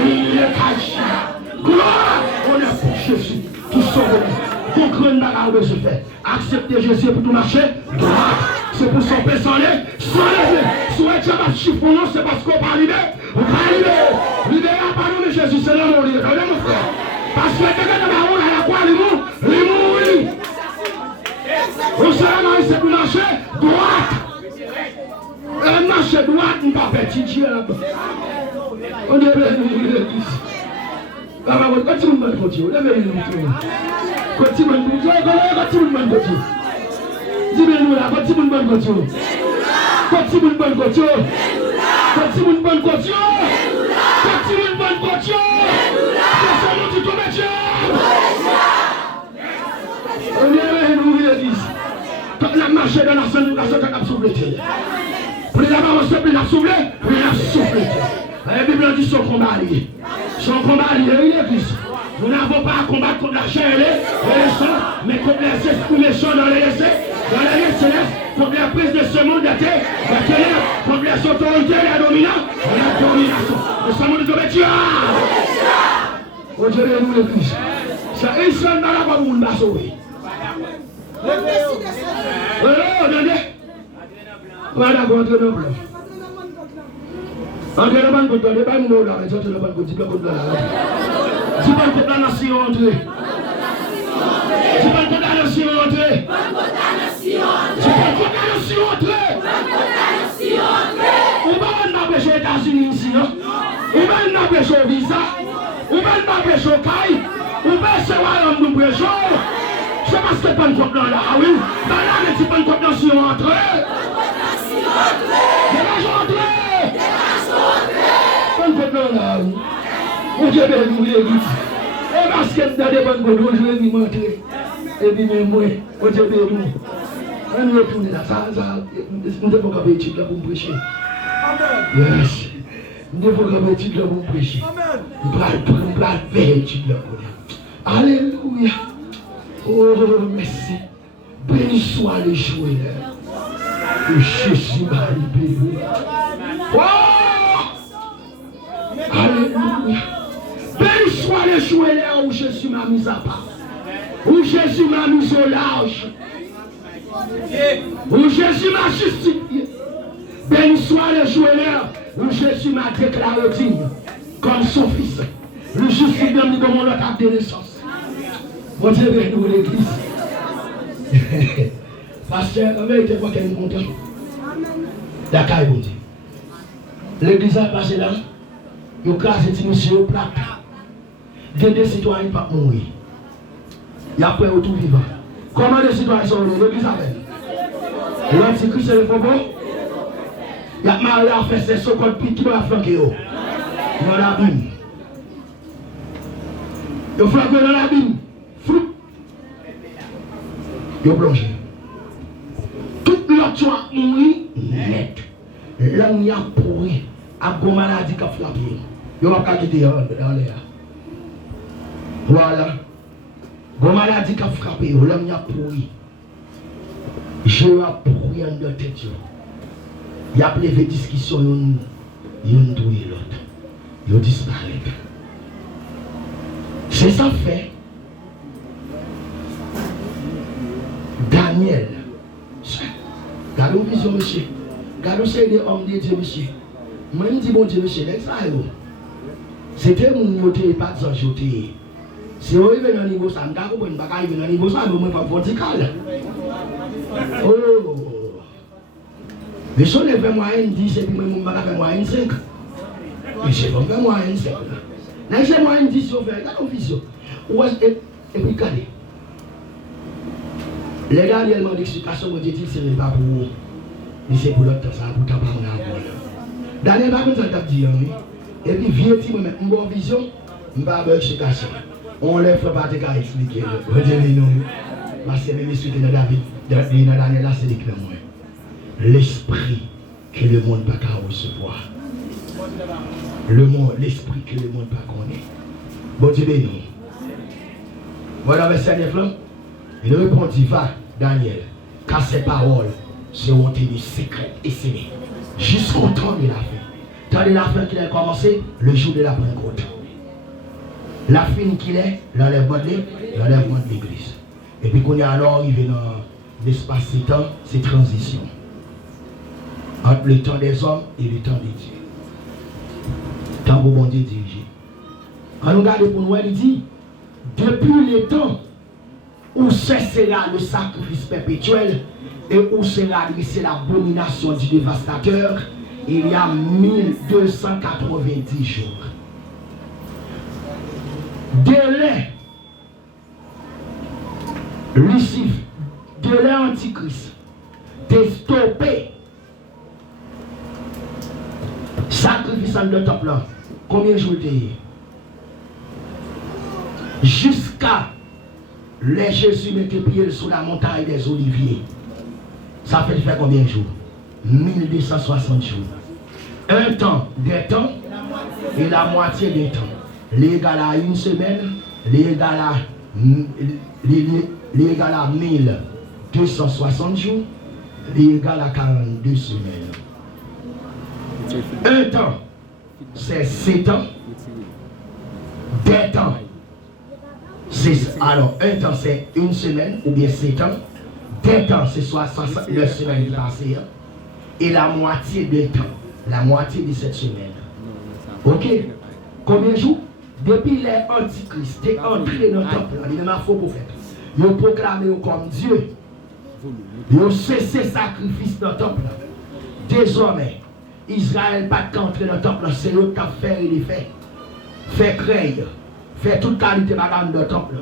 Éliminer ta diable. Gloire, on est pour Jésus. Tout sauvé. Comprendre la se fait. Accepter Jésus pour tout marcher. Droit. C'est pour son paix sans les. Sans les. Soit tu vas chiffonner, c'est parce qu'on va arriver. On va arriver. Libérer la parole de Jésus, c'est là mon lieu. Regardez mon frère. Parce que quelqu'un de la parole à la croix, il mourit. On se ramène, c'est pour marcher droite. Un marcher droite, on ne va pas petit Dieu là-bas. On est béni. Continue de me continuer. Continue de me continuer. Dis-moi là, continue de me continuer. Continue de me continuer. Continue de me continuer. Continue de me continuer. C'est mon petit métier. On est nous l'église. Quand la marche dans la scène, nous avons soufflé. Pour la marche, nous avons soufflé. La Bible dit son combat allié. Son combat allié, il est Christ. Nous n'avons pas à combattre contre la chair et le sang, mais contre les esprits méchants dans les célestes, contre la prise de ce monde de terre, la ténèbres, contre les autorités et la domination. Nous sommes de Dieu. Aujourd'hui, nous le Christ. C'est une seule dans la voie pour nous sauver. Regardez. Voilà, contre nos blancs. Entrez dans le banc de l'eau, les bancs de l'eau, les autres dans le banc de l'eau, dis pas contre la nation entrée. Dis pas contre la nation entrée. Dis pas contre la nation entrée. On va n'empêcher les États-Unis ici, on va n'empêcher le visa, on va n'empêcher le caille, on va se voir un nous prêchons. C'est parce que pas de contre là, oui. Dans la nation, c'est pas de contre la nation entrée. Mon Dieu béni, l'église. Et parce que dans des bonnes bonnes, je vais m'y montrer. Et puis, même moi, mon Dieu béni. On retourne là, ça, nous devons faire étude là pour me prêcher. Yes. Nous devons faire étude là pour me prêcher. Nous devons faire étude là pour nous. Alléluia. Oh, merci. Béni soit les joueurs. Que Jésus m'a libéré. Oh! Alléluia. Béni soit les joueurs où Jésus m'a mis à part. Où Jésus m'a mis au large. Où Jésus m'a justifié. Béni soit les joueurs où Jésus m'a déclaré digne comme son fils. Le justice de mon autre acte de naissance. Mon Dieu béni l'église. Pasteur, la vérité, quoi qu'elle est contente. D'accord, bon Dieu. L'église a passé là. Il y a un monsieur au plaque. Il y a des citoyens qui ne peuvent pas mourir. Il y a après tout vivant. Comment les citoyens sont l'église avec? L'antichrist c'est le faux bon? Il y a marié à faire ses socles qui va flanquer. Dans l'abîme. Il flanque dans l'abîme. Flou. Il plonge. Tout l'autre soit mourir net. L'homme y a pourri. A gros maladie qui a frappé. Il va pas quitter dans l'air. Voilà. Gros maladie qui a frappé. L'homme y a pourri. Je vais pourri en de tête. Il y a plein de discussions. Il y a un tout et l'autre. Il disparaît. C'est ça fait. Daniel. Gardez une vision, monsieur. Gardez c'est des hommes de Dieu, monsieur. Moi, je dis bon Dieu, monsieur, c'était mon côté, pas de ça, j'étais. Si on arrive dans le niveau ça, je ne peux pas arriver dans le niveau ça, mais je ne peux pas vertical. Oh! Mais si on est fait moyenne 10 et puis je ne peux pas faire moyenne 5. Mais je ne peux pas faire moyenne 5. Là, j'ai moyenne 10, on fait, regardez une vision. Et puis, regardez. Les gars, ils m'ont d'explication, mon Dieu, ce n'est pas pour vous. Mais c'est pour l'autre, ça, pour t'en parler à vous. Daniel, par contre, ça t'a dit, oui. Et puis, vieux petit, moi, une bonne vision, je ne vais pas avoir d'explication. On ne lève pas de cas expliquer. Retenez-nous. Parce que même si dans David, dans Daniel, là, c'est l'éclat, moi. L'esprit que le monde n'a pas recevoir. L'esprit que le monde n'a pas connaître. Bon Dieu, béni. Voilà, verset 9 là. Il répondit, va, Daniel, car ces paroles seront tenues secrètes et scellées jusqu'au temps de la fin. Temps de la fin qu'il a commencé, le jour de la Pentecôte. La fin qu'il est, l'enlèvement de l'église. Et puis qu'on est alors arrivé dans l'espace-temps, c'est transition. Entre le temps des hommes et le temps de Dieu. Temps pour bon Dieu diriger. Quand nous regardons pour nous, il dit, depuis le temps où cessera le sacrifice perpétuel et où sera dressée l'abomination du dévastateur, il y a 1290 jours. Délai Lucifer, délai antichrist, de stopper sacrifice en deux temple. Combien de jours t'es? Jusqu'à les Jésus mettait pied sur la montagne des Oliviers. Ça fait faire combien de jours? 1260 jours. Un temps, des temps, et la moitié des temps. L'égal à une semaine, l'égal à 1260 jours, l'égal à 42 semaines. Un temps, c'est 7 ans. Des temps, alors un temps c'est une semaine ou bien 7 ans. Des temps c'est 69 semaines passées. Et la moitié des temps, la moitié de cette semaine. Ok? Combien de jours? Depuis les antichrists, t'es entré dans le temple, il y a un faux prophète. Ils ont proclamé comme Dieu. Ils ont cessé le sacrifice dans le temple. Désormais, Israël n'a pas entré dans le temple, c'est eux qui ont fait et les fait. Fait créer, fait toute qualité de dans le temple.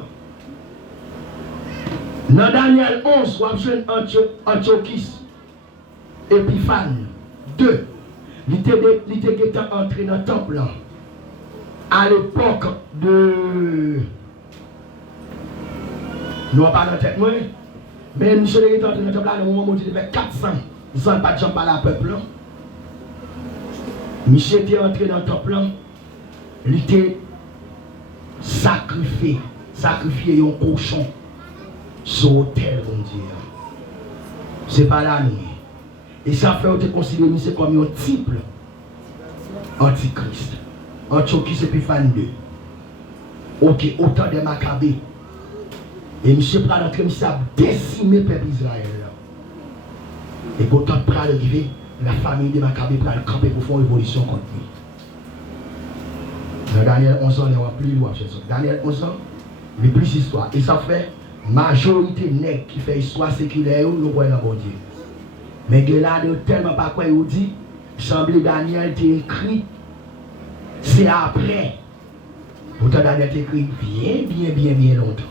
Dans Daniel 11, on a besoin Antiochus, Épiphane 2. Il était entré dans le temple. À l'époque de... Nous n'avons pas dans la tête, mais M. le est entré dans le temple, au moment où il avait 400 ans, pas de gens par la peuple. Michel était entré dans le temple, il était sacrifié un cochon sur l'autel, mon Dieu. C'est pas la nuit. Et ça fait être considéré comme un type antichrist. Antiochus Épiphane 2. Ok, autant de Maccabées. Et monsieur prend l'entrée, monsieur a décimé le peuple Israël. Et autant de prendre arriver, la famille de Maccabées prend le camper pour faire une révolution contre lui. Dans Daniel 11 ans, il y a plus loin. Daniel 11 ans, il y a plus d'histoire. Et ça fait majorité nègre qui fait histoire séculaire, nous voyons dans mon Dieu. Mais que là, tellement pas quoi il dit, semble Daniel t'a écrit. C'est après. Pourtant, Daniel écrit bien longtemps.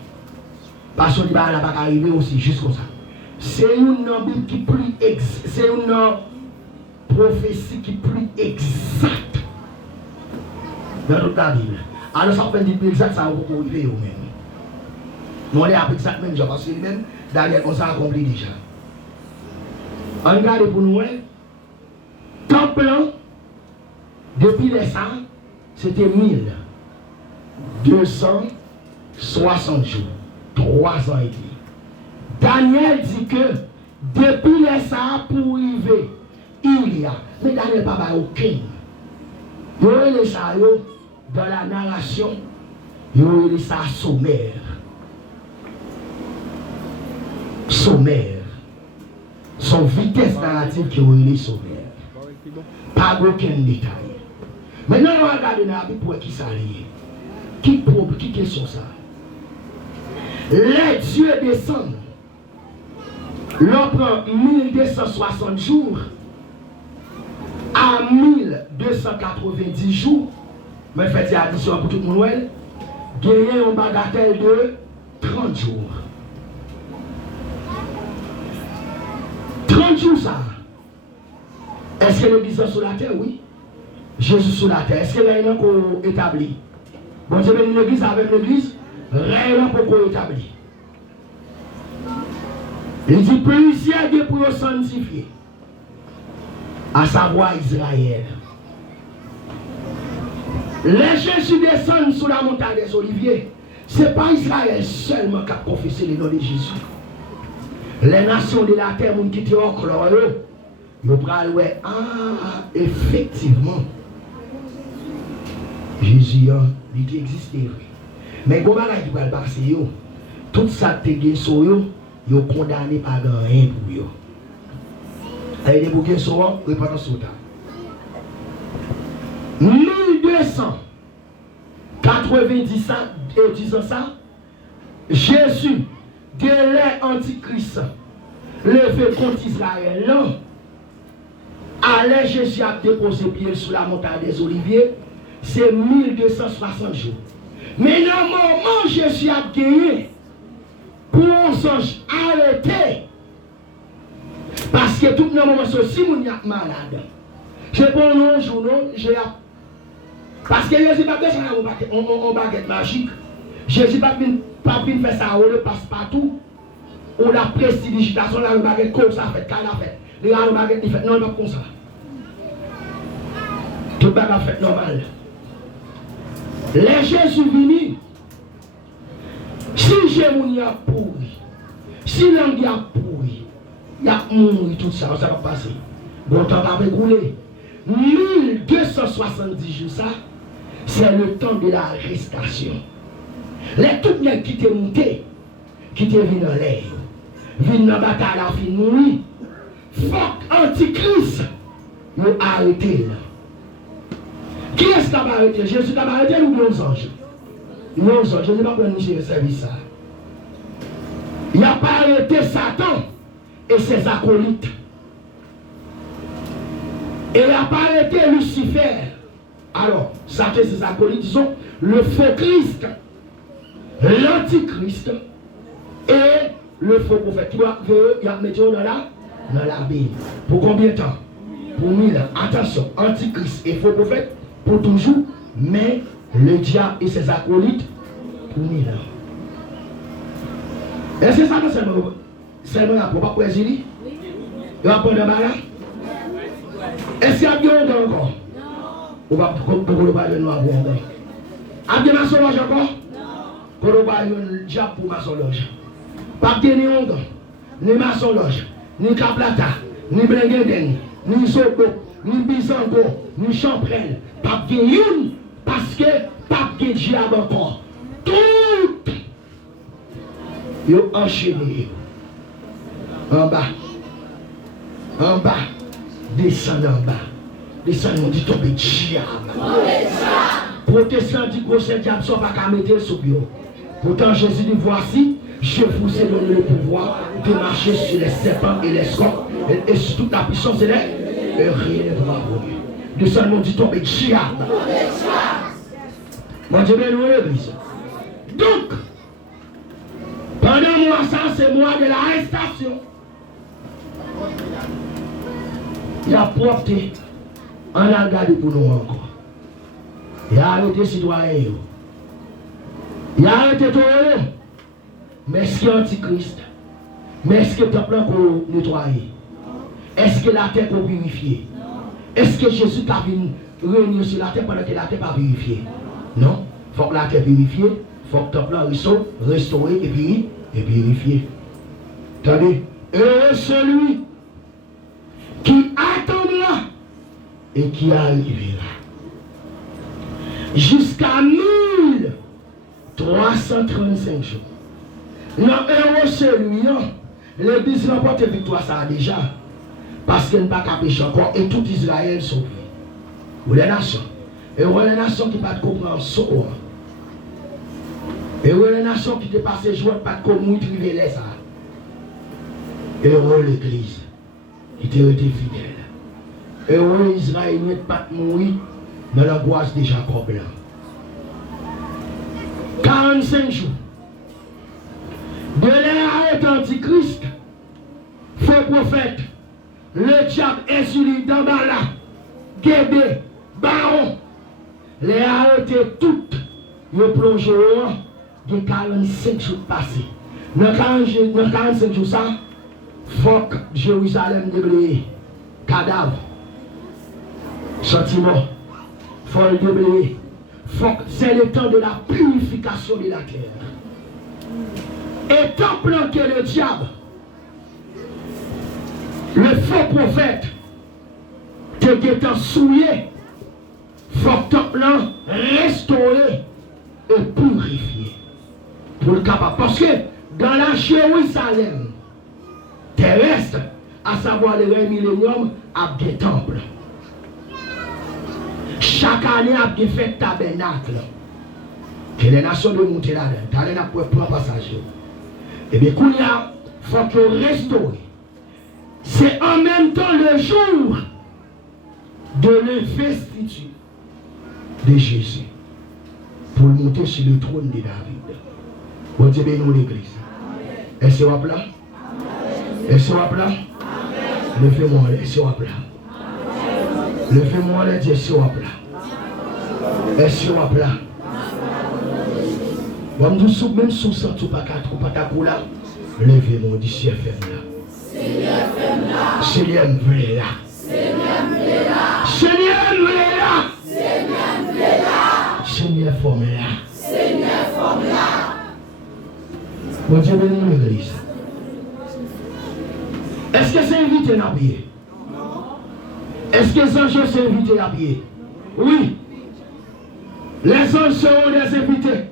Parce que la Bible n'a pas arrivé aussi, juste comme ça. C'est une Bible qui est plus c'est une prophétie qui est plus exacte dans toute la Bible. Alors ça fait dire plus exact, ça va beaucoup arriver au même. Mais on est après exact même, parce que même, Daniel, on s'est accompli déjà. On regarde pour nous, temps plein, depuis les ça, c'était 1260 jours, 3 ans et demi. Daniel dit que depuis les ça pour arriver, il y a, mais Daniel n'a pas aucun. Il y a les ça dans la narration, il y a les ça sommaire. Sommaire. Son vitesse narrative qui est les sommaire. Pas aucun détail. Maintenant, on va regarder dans la Bible pour qui ça lié. Qui question ça? Les dieux descendent. L'on prend 1260 jours à 1290 jours. Mais faites addition pour tout le monde. Gagner un bagatelle de 30 jours. 30 jours ça. Est-ce que l'église est sur la terre? Oui. Jésus sur la terre. Est-ce que rien qu'on établit? Bon Dieu bénit l'église avec l'église. Rien pour qu'on établit. Il dit plusieurs de pour sanctifier. À savoir Israël. Les Jésus descendent sur la montagne des Oliviers. Ce n'est pas Israël seulement qui a confessé le nom de Jésus. Les nations de la terre, qui étaient encore eux, ils ont effectivement, Jésus il existait. Mais comment il va passer, tout ça qui est sur eux, ils sont condamnés par rien pour eux. Et les bouquets sont répondant sur ça. 1290 ans, et disant ça, Jésus, délai antichrist, levé contre Israël, allait Jésus a déposé pied sur la montagne des Oliviers, c'est 1260 jours. Mais le moment Jésus a gagné, pour arrêter, parce que tout le moment, si vous êtes malade, je prends un jour, parce que Jésus n'a pas besoin de baguette magique. Jésus n'a pas pu faire ça, on le passe partout. On a prestidigitation, on a une baguette comme ça, fait, quand on a fait. Les gens ont une baguette, ils font non, pas comme ça. Tout le monde a fait normal. Les Jésus venus, si Jésus a pourri, si l'angle a pourri, il a mouru tout ça, ça va passer. Bon, temps va rouler. 1270 jours, ça, c'est le temps de la arrestation. Les tout les qui étaient montés, qui étaient venus dans l'air, venus dans la bataille, la fin mourir. Fuck antichrist, ils ont arrêté là. Qui est-ce qui a arrêté? Jésus a arrêté ou bien les anges? Les anges, je ne sais pas prendre le service ça. Il n'a pas arrêté Satan et ses acolytes. Et il n'a pas arrêté Lucifer. Alors, Satan et ses acolytes, disons, le faux Christ, l'antichrist et le faux prophète. Tu vois, il y a mis dans la Bible. Pour combien de temps? Pour 1000 ans. Attention, antichrist et faux prophète, pour toujours, mais le diable et ses acolytes, pour 1000 ans. Est-ce que ça va seulement pour pas présider? Il va prendre un malade? Est-ce qu'il y a bien encore? On va parler de nous encore. A bien maçon loge encore? Pour nous parler de diable pour maçon loge. Pas bien ni onga, ni maçon loge, ni caplata, ni blengueden, ni sopo, ni bisango, ni champrel. Pas bien une parce que pas bien diable encore. Tout yo enchaîné. En bas, descend en bas. Descend, on dit tomber diable. Protestant dit que ce diable ne sont pas qu'à mettre sur bio. Pourtant Jésus dit voici, je vous ai donné le pouvoir de marcher sur les serpents et les scorpions et sur toute la puissance de l'air. Et rien ne va vous. Descend, on dit tomber diable. Mon Dieu, bien nous l'église. Donc, Pendant moi, ça, c'est moi de l'arrestation. Il a porté, on a regardé pour nous encore. Il a arrêté citoyen. Il a arrêté tout le monde. Mais est-ce qu'il y a antichrist? Mais est-ce que le temple est nettoyé? Est-ce que la terre est purifiée? Est-ce que Jésus a venu réunir sur la terre pendant que la terre n'est pas purifiée? Non. Il faut que la terre purifiée, il faut que le temple soit restauré et purifié. Attendez. Et celui qui attendra et qui arrivera jusqu'à 1335 jours. Non, heureux celui, l'Église remporte victoire ça déjà. Parce qu'elle n'a pas qu'à pécher encore et tout Israël sauvé. Ou les nations. Et ou les nations qui ne pas comprendre ça. Et ou les nations qui te passent joie pas de comment triver les ça. Et ou l'Église qui te été fidèle. Et ou Israël n'est pas mourir dans l'angoisse de Jacob là. 45 jours. De l'ère antichrist, faux prophète, le diable insuline dans là, Guébé, Baron, les arrêtés toutes, ils plongent de 45 jours passés. Dans 45 jours, ça, faut que Jérusalem déblaye, cadavre, sentiment, faut le déblayer. C'est le temps de la purification de la terre. Et tant que le diable, le faux prophète, te souillé, faut que ton restaurer et purifier. Pour le capable. Parce que dans la Jérusalem terrestre, à savoir le règne millénium, a des temples. Chaque année, a des fêtes tabernacle. Que les nations de monter là-dedans. T'as l'air pour plan passager. Et bien, il faut que restaurer. C'est en même temps le jour de l'investiture de Jésus pour monter sur le trône de David. Bon Dieu bénisse l'église. Est-ce que vous là? Est-ce que vous là? Levez-moi, est-ce que vous là? Levez-moi, est-ce que vous là? Est-ce que vous là? Même sous ça, tout pas quatre, pas ta coula. Levez-moi, dit Seigneur ferme là. Seigneur me là. Seigneur me là. Seigneur forme là. Bon Dieu bénisse l'église. Est-ce que c'est invité à pied? Est-ce que les anges sont invités à pied? Oui. Les anges seront des invités.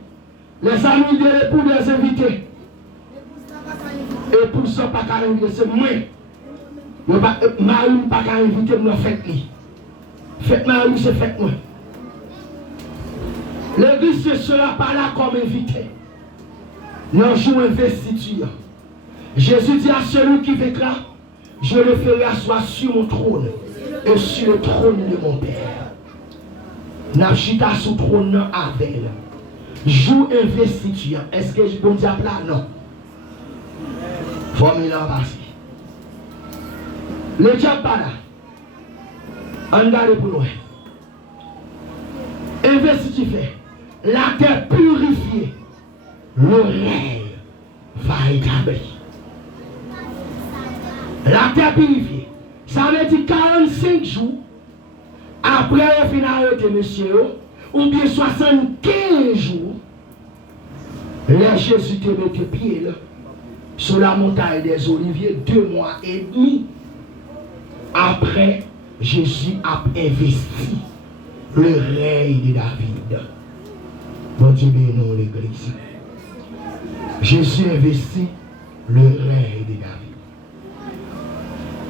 Les amis de l'époux des invités. Et pour ça, pas qu'à inviter, c'est moi. Marie pas qu'à inviter, moi faites lui. Faites Marie, c'est faites moi. L'église ne sera pas là comme invité. Non, joue investiture. Jésus dit à celui qui vaincra, je le ferai asseoir sur mon trône et sur le trône de mon Père. N'achita sous le trône avec. Joue investiture. Est-ce que je peux dire là? Non. Formule en passé. Le diable pas là. On garde pour nous. Investiture fait. La terre purifiée. Le règne va établir. La terre purifiée. Ça veut dire 45 jours après le final de monsieur, ou bien 75 jours, là Jésus te met pied là, sur la montagne des Oliviers, 2 mois et demi après Jésus a investi le règne de David. Bon Dieu bénisse l'église. Jésus investit le règne de David.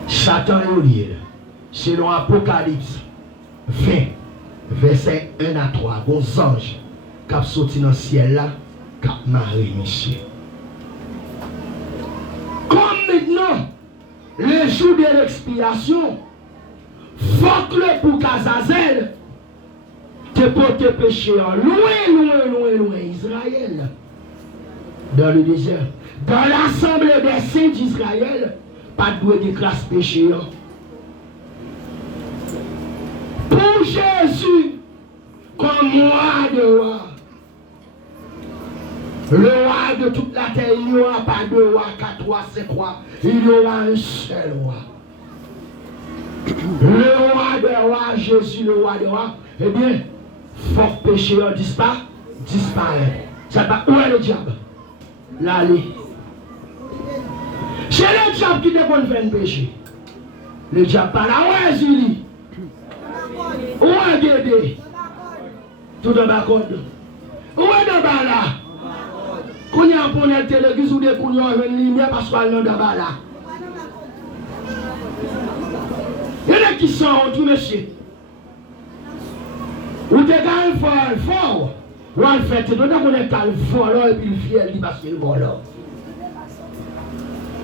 Satan est au lieu, selon Apocalypse 20, verset 1 à 3, vos anges qui sont sortis dans le ciel là, qui ont marié monsieur. Comme maintenant, le jour de l'expiation, faut que le pour Kazazel te porte péché en loin Israël, dans le désert. Dans l'assemblée des saints d'Israël, pas de grâce péché. Pour Jésus, comme roi de roi, le roi de toute la terre, il n'y aura pas de roi, 4 rois, 5 rois, il y aura un seul roi. Le roi des rois, Jésus, le roi des rois, eh bien, faut que péché disparaît. Ça va, où est le diable? Là, c'est le diable qui déconne faire un péché. Le diable pas là, où est Zili? Où est Dédé? Tout en bas code. Où est de bas là? Quand il y a un poney de l'église ou des couillons, il y a une lumière parce qu'on est de bas là. Il y en a qui sont tout monsieur. Ou des gars fort. Ou en fait, tu dois connaître le fort et puis le fiel dit parce qu'il est bon là.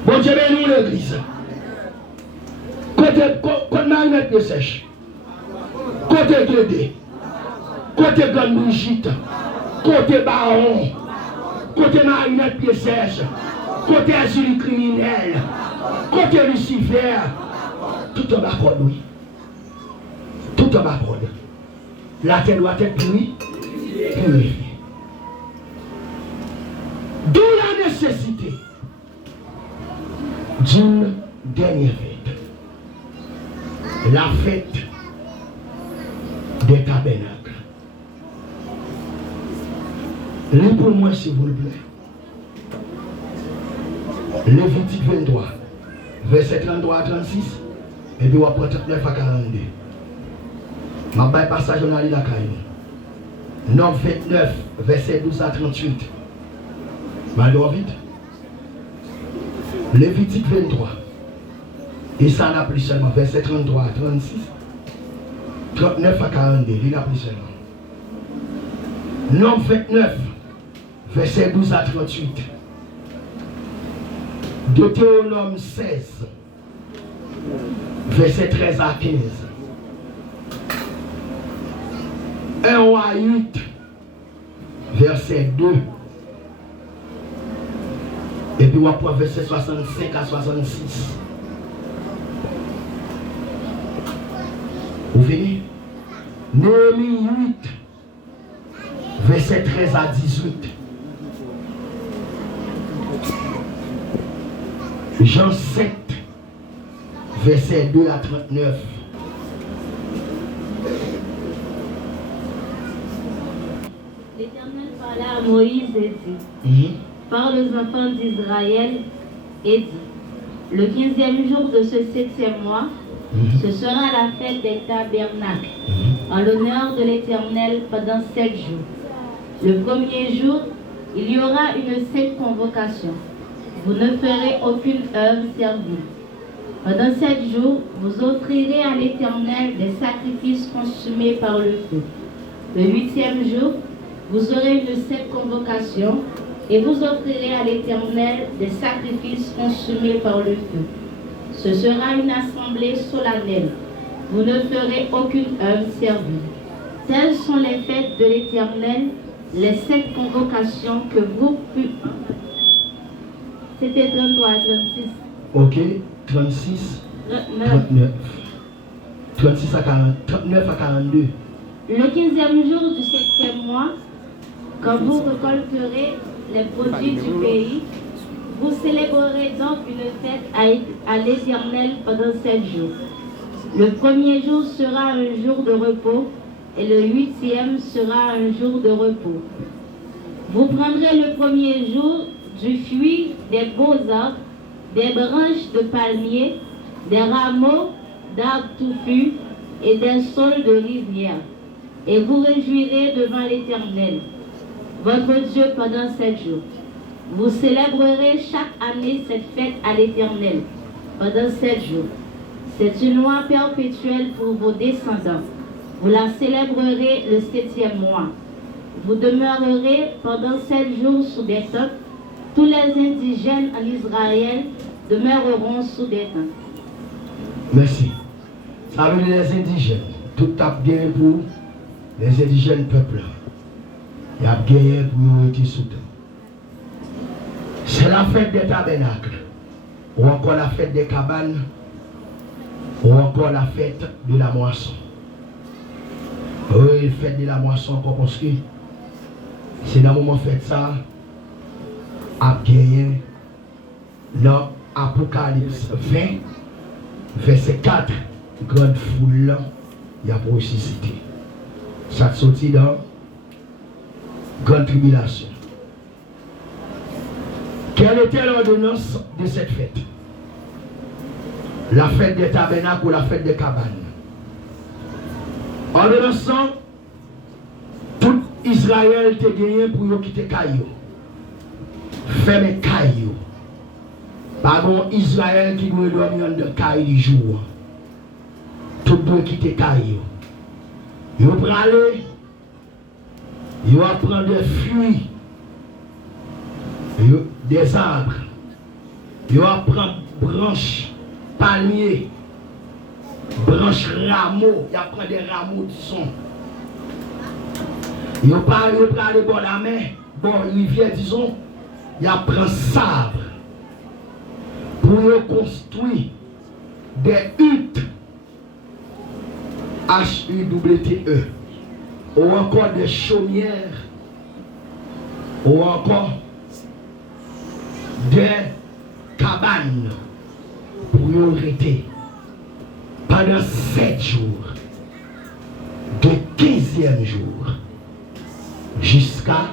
Bon Dieu, nous l'église. Côté Marinette de Sèche. Côté Guédé. Côté Grande Brigitte. Côté Baron. Côté Marinette de Sèche. Côté Azuli criminel. Côté Lucifer. Tout en bas code, oui. Tout en bas code. La terre doit être purifiée. D'où la nécessité d'une dernière fête. La fête des tabernacles. Lisez pour moi s'il vous plaît. Lévitique 23, verset 33 à 36, et puis on va prendre 39 à 42. Je vais faire passage dans la caille. Nom 29, verset 12 à 38. Je vais aller vite. Lévitique 23. Et ça n'a plus seulement. Verset 33 à 36. 39 à 42. Il n'a plus seulement. Nom 29, verset 12 à 38. Deutéronome 16, verset 13 à 15. 1 roi 8, verset 2. Et puis on va prendre verset 65 à 66. Vous venez? Néhémie 8, verset 13 à 18. Jean 7, verset 2 à 39. L'Éternel parla à Moïse et dit, parle aux enfants d'Israël et dit, le 15e jour de ce 7e mois, ce sera la fête des tabernacles, en l'honneur de l'Éternel pendant 7 jours. Le premier jour, il y aura une sainte convocation. Vous ne ferez aucune œuvre servile. Pendant 7 jours, vous offrirez à l'Éternel des sacrifices consumés par le feu. Le 8e jour, vous aurez une sainte convocation et vous offrirez à l'Éternel des sacrifices consumés par le feu. Ce sera une assemblée solennelle. Vous ne ferez aucune œuvre servile. Telles sont les fêtes de l'Éternel, les 7 convocations que vous pûtes. C'était 33 à 36. Ok, 36, 39. 36 à 40, 39 à 42. Le 15e jour du 7e mois, quand vous récolterez les produits du pays, vous célébrerez donc une fête à l'Éternel pendant 7 jours. Le premier jour sera un jour de repos et le 8e sera un jour de repos. Vous prendrez le premier jour du fruit des beaux arbres, des branches de palmiers, des rameaux d'arbres touffus et des saules de rivière, et vous réjouirez devant l'Éternel, votre Dieu, pendant 7 jours. Vous célébrerez chaque année cette fête à l'Éternel pendant 7 jours. C'est une loi perpétuelle pour vos descendants. Vous la célébrerez le 7e mois. Vous demeurerez pendant 7 jours sous des tentes. Tous les indigènes en Israël demeureront sous des tentes. Merci. Ça veut dire les indigènes. Tout a bien pour les indigènes peuples. Il y a bien pour nous qui sous tente. C'est la fête des tabernacles, ou encore la fête des cabanes, ou encore la fête de la moisson. Oui, fête de la moisson encore parce que c'est dans le moment fait ça, à gagner dans Apocalypse 20, verset 4, grande foule, il y a ressuscité. Ça sortit dans grande tribulation. Quelle était l'ordonnance de cette fête? La fête des tabernacles ou la fête des cabanes? Ordonnance, tout Israël te gagné pour quitter Caillou. Fermez Caillou. Pas bon Israël qui doit dormir dans Caillou du jour. Tout doit quitter Caillou. Ils vont aller, ils vont prendre des fruits, des arbres, ils vont prendre branches, palmiers, branches rameaux, ils vont prendre des rameaux de son. Ils vont aller bon la mer, bon rivière disons, ils vont prendre sabre pour construire des huttes. H-U-T-E, ou encore des chaumières, ou encore des cabanes pour y rester pendant 7 jours, de 15e jour jusqu'à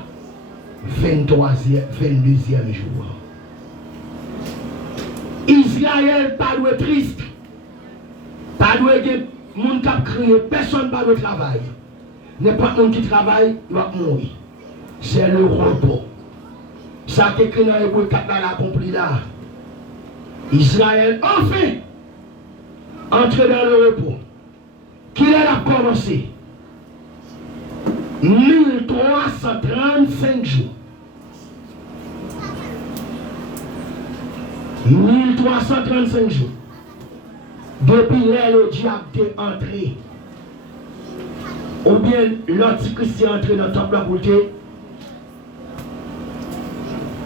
22e jour. Israël pas de triste, pas de monde qui a crié, personne n'a de travail. N'importe monde qui travaille, il va mourir. C'est le repos. Ça qui est écrit dans l'Hébreu 4 là, accompli là. Israël, enfin, entre dans le repos. Qu'il a commencé 1335 jours. 1335 jours. Depuis là, le diable est entré. Ou bien l'antichrist est entré dans le temple pour te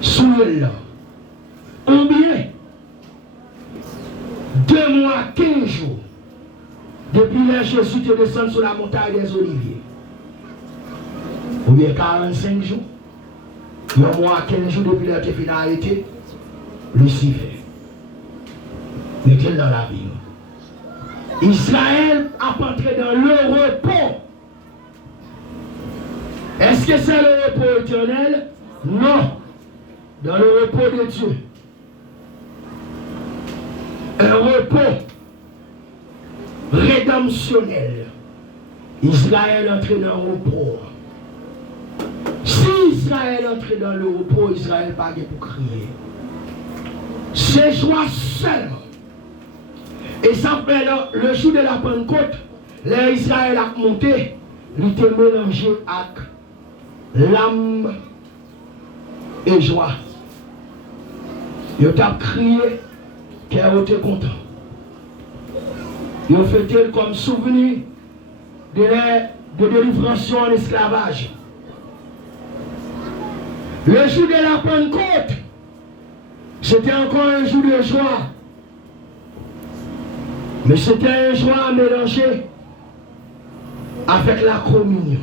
souiller là. Ou bien 2 mois, 15 jours. Depuis là, Jésus te descend sur la montagne des Oliviers. Ou bien 45 jours. 1 mois, 15 jours depuis là, tu es fini arrêté. Lucifer. Mettez-le dans la vie. Israël a entré dans le repos. Est-ce que c'est le repos éternel? Non. Dans le repos de Dieu. Un repos rédemptionnel. Israël entre dans le repos. Si Israël entre dans le repos, Israël pas pour crier. C'est joie seulement. Et ça fait le jour de la Pentecôte, l'Israël a monté, il était mélangé avec l'âme et joie. Il a crié qu'il était content. Il a fait comme souvenir de délivrance en esclavage. Le jour de la Pentecôte, c'était encore un jour de joie. Mais c'était un joie mélangé avec la communion.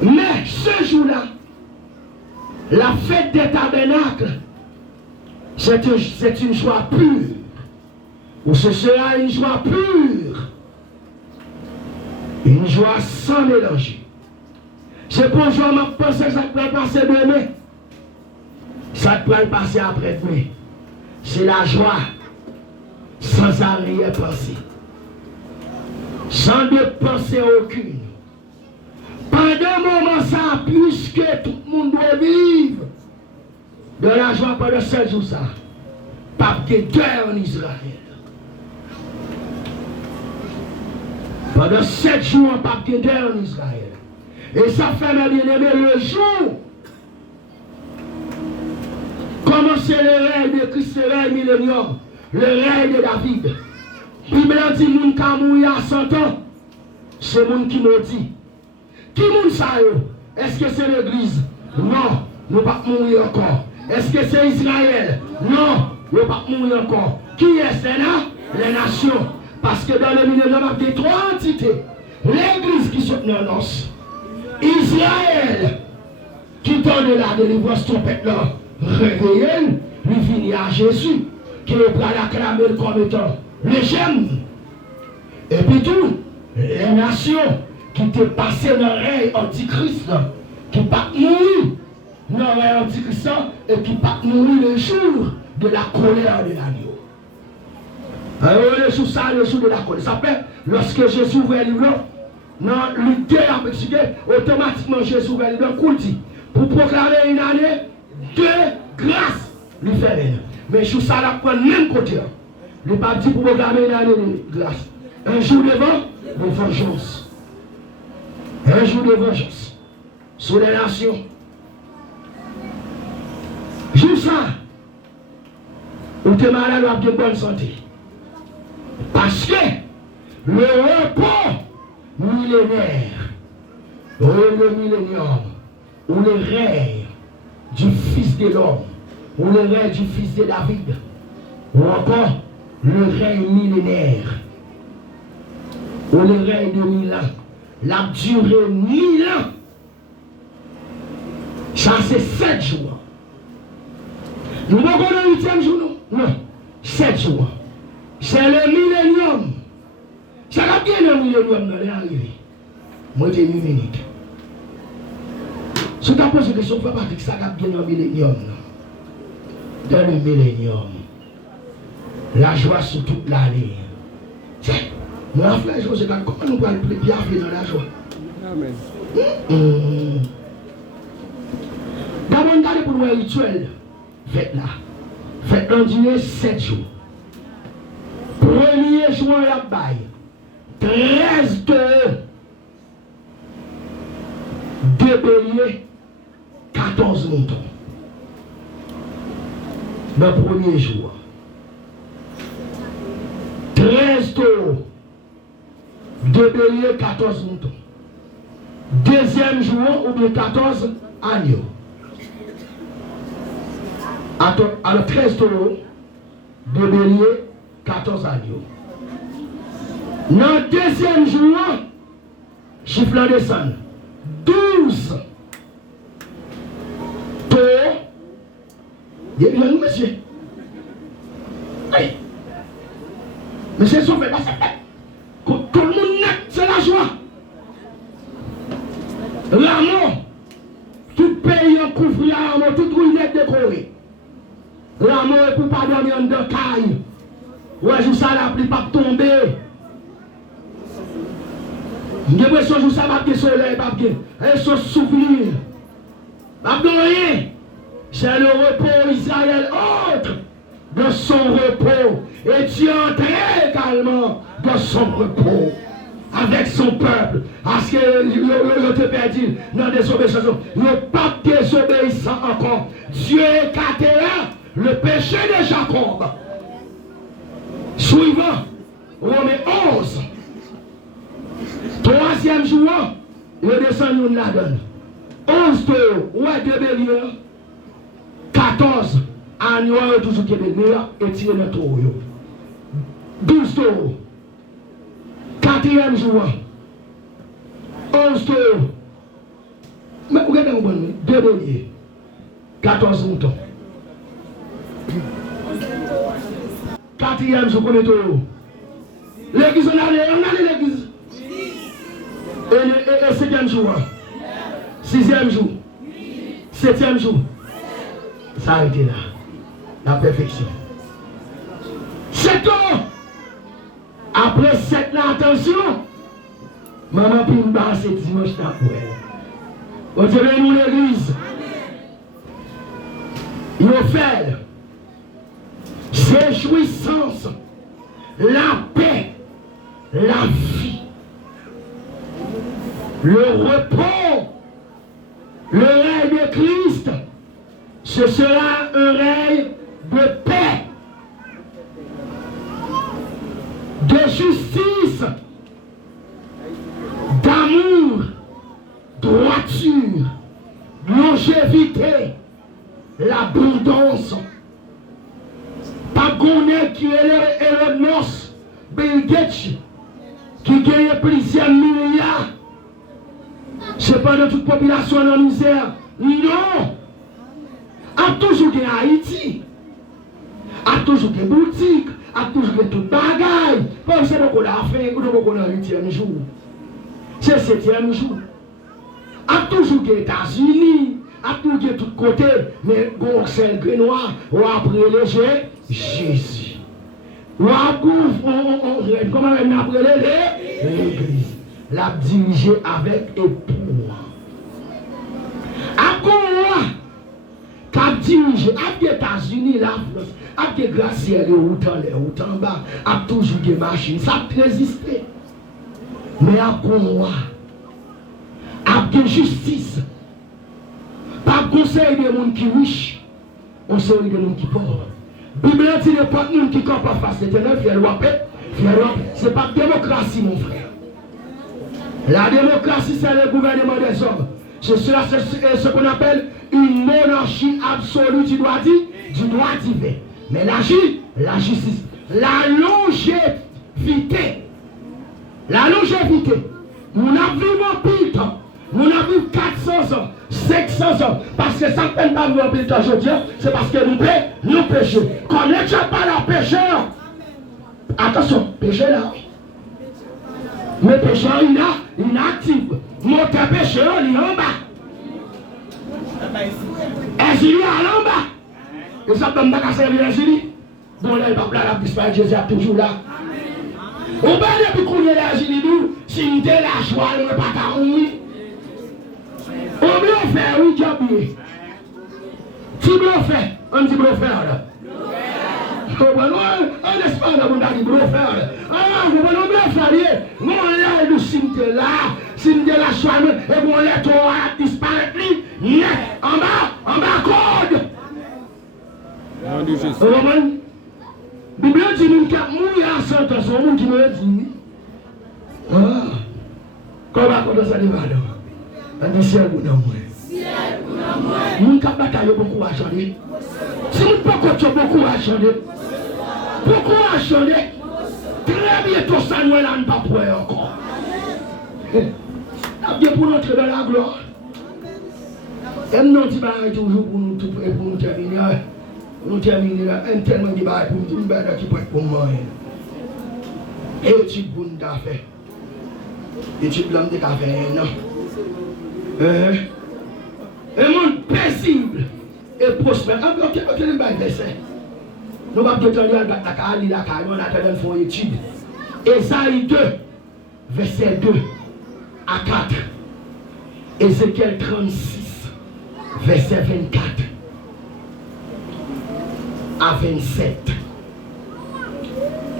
Mais ce jour-là, la fête des tabernacles, c'est une joie pure. Ou ce sera une joie pure. Une joie sans mélanger. C'est pour joie, je pense que ça peut passer demain. Ça peut passer après-demain. C'est la joie. Sans arrière-pensée. Sans de pensée aucune. Pendant un moment ça, puisque tout le monde doit vivre de la joie pendant 7 jours ça. Pas de guerre en Israël. Pendant 7 jours, pas de guerre en Israël. Et ça fait, mes bien-aimés, le jour. Comment c'est le règne de Christ, le règne millénium. Le règne de David. Bible dit moun ka mouri à 100 ans. C'est moun qui maudit. Qui moun sa yo? Est-ce que c'est l'église? Non. nous ne pouvons pas mourir encore. Est-ce que c'est Israël? Non, nous ne pouvons pas mourir encore. Qui est-ce là? Les nations. Parce que dans le millénaire, il y a trois entités. L'église qui se tenait en os. Israël qui donne la délivrance trompette là. Réveillé, lui finit à Jésus. Qui est prêt à acclamer comme étant le j'aime. Et puis tout, les nations qui étaient passées dans le règne antichrist, qui ne pas mourir dans le règne antichrist et qui ne pas mourir le jour de la colère de l'agneau. Le jour ça, le jour de la colère. Ça fait, lorsque Jésus ouvre le livre, dans l'idée à Mexique, automatiquement Jésus ouvre le livre, pour proclamer une année de grâce, lui faire. Mais jour ça, la prend même côté. Le pape dit pour proclamer une année de grâce. Un jour de vengeance. Un jour de vengeance. Sur les nations. Jour ça, où tu es malade, tu as de bonne santé. Parce que le repos millénaire, le millénium, ou le règne du Fils de l'homme, ou le règne du Fils de David, ou encore le règne millénaire, ou le règne de 1000 ans, la durée 1000 ans, ça c'est 7 jours. Nous ne pouvons pas le 8e jour, non, 7 jours. C'est le millénium. Ça va bien le millénium dans l'arrivée. Moi, j'ai 1 minute. Si tu as posé des questions, Patrick, ça va bien le millénium. Dans le millénium. La joie sur toute l'année. Tiens, moi, frère José, comment nous pouvons le bien dans la joie? Amen. D'abord, on a pour le rituel. Faites là. Faites un dîner 7 jours. 1er juin, il y a bail. 13 de 2 béliers, 14 moutons. Le 1er jour. 13 taureaux, 2 béliers, 14 moutons. Deuxième jour, ou bien 14 agneaux. Alors 13 taureaux, 2 béliers, 14 agneaux. Dans le deuxième jour, chiffre en descend. 12 taureaux. Il y a un monsieur. Oui. Monsieur Sauvé, tout le monde net, c'est la joie. L'amour, tout pays en couvre l'amour, tout ruine décoré. L'amour est pour pas dormir en caille. Ouais, je ça la pluie pas tomber. J'ai l'impression que ça va bien soleil, pas bien. Et son souvenir. Pas rien. C'est le repos Israël autre de son repos. Et tu entres également dans son repos. Avec son peuple. Parce que le te perdu dans des désobéissance. Il n'est pas désobéissant encore. Dieu écartera le péché de Jacob. Suivant, Romains 11. Troisième jour, il descend nous la donne. 11 taureaux, ouais, 2 béliers. 14 agneaux, toujours qui est meilleur, et tirer le taureau. 12 taureaux. Quatrième jour, 11 taureaux. Mais regardez où bon, 2 béliers. 14 moutons. Quatrième jour, combien de taureaux? L'église, on a l'église. Et 5e jour. 6e jour. 7e jour. Ça a été là. La perfection. 7 ans. Après 7 ans, attention. Maman Pimba, c'est dimanche pour elle. On dirait nous l'église. Il fait réjouissance, la paix, la vie, le repos, le règne de Christ. Ce sera un règne de paix, de justice, d'amour, droiture, longévité, abondance. Pas gonne qui est Elon Musk, Bill Gates, qui gagne plusieurs milliards. C'est pas de toute population dans la misère. Non. A toujours des Haïti. A toujours des boutiques. A toujours des tout bagaille. Comme c'est beaucoup d'affaires, beaucoup dans le 8e jour. C'est le 7e jour. A toujours des États-Unis. A toujours des tous côtés. Mais bon, c'est le gris noir. Ou après le Jésus. Ou après, comment on appelle l'église. La diriger avec époux. A quoi? Cap dirige, à les États-Unis, la France, à des glaciers, les routes en bas, à toujours des machines, ça peut résister. Mais à quoi? À des justice. Pas conseil des gens qui riches, conseil des gens qui pauvres. Bible dit n'est pas nous qui campent en face de l'éternel, c'est pas démocratie, mon frère. La démocratie, c'est le gouvernement des hommes. C'est ce qu'on appelle une monarchie absolue du droit divin. Mais la justice, la longévité. Nous avons pile temps. Nous avons 400 ans, 500 ans. Parce que ça ne peut pas vivre pile temps aujourd'hui, c'est parce que nous péchons. Connais-tu pas la pécheur? Attention, péché là. Mais pécheur, il est inactif. Mon pécheur, il est en bas. Est-ce qu'il est en bas? Et ça peut me servir à Jésus. Bon, là, il va pas la disparaître, Jésus est toujours là. On va depuis qu'on est là, Jésus, si on est la joie, on ne va pas mourir. On veut faire, oui, job. Si on fait, on dit on faire là. On espère que on dit on faire. Ah, on va faire. On l'a le cimetière là, cimetière la joie, et on l'a tout disparaître. En bas, code. Bible dit nous qu'à mourir à 100 ans, on dit nous dit. Ah. Comment ça dévalore? On dit ciel pour nous. Nous qu'à bataille beaucoup à changer. Si nous pas beaucoup à changer. Beaucoup à changer. Très bientôt ça nous là pas pour encore. Bien pour notre dans la gloire. Et nous dit toujours pour nous terminer. Nous terminons là, un tellement de bail pour nous, qui peut être pour moi. Et étude pour nous faire. Étude l'homme de café, non. Un monde paisible et prospère. Encore quel bail verset. Nous ne pouvons pas attendre la caille, on attend de faire une étude. Ésaïe 2, verset 2 à 4. Ézéchiel 36, verset 24. À 27.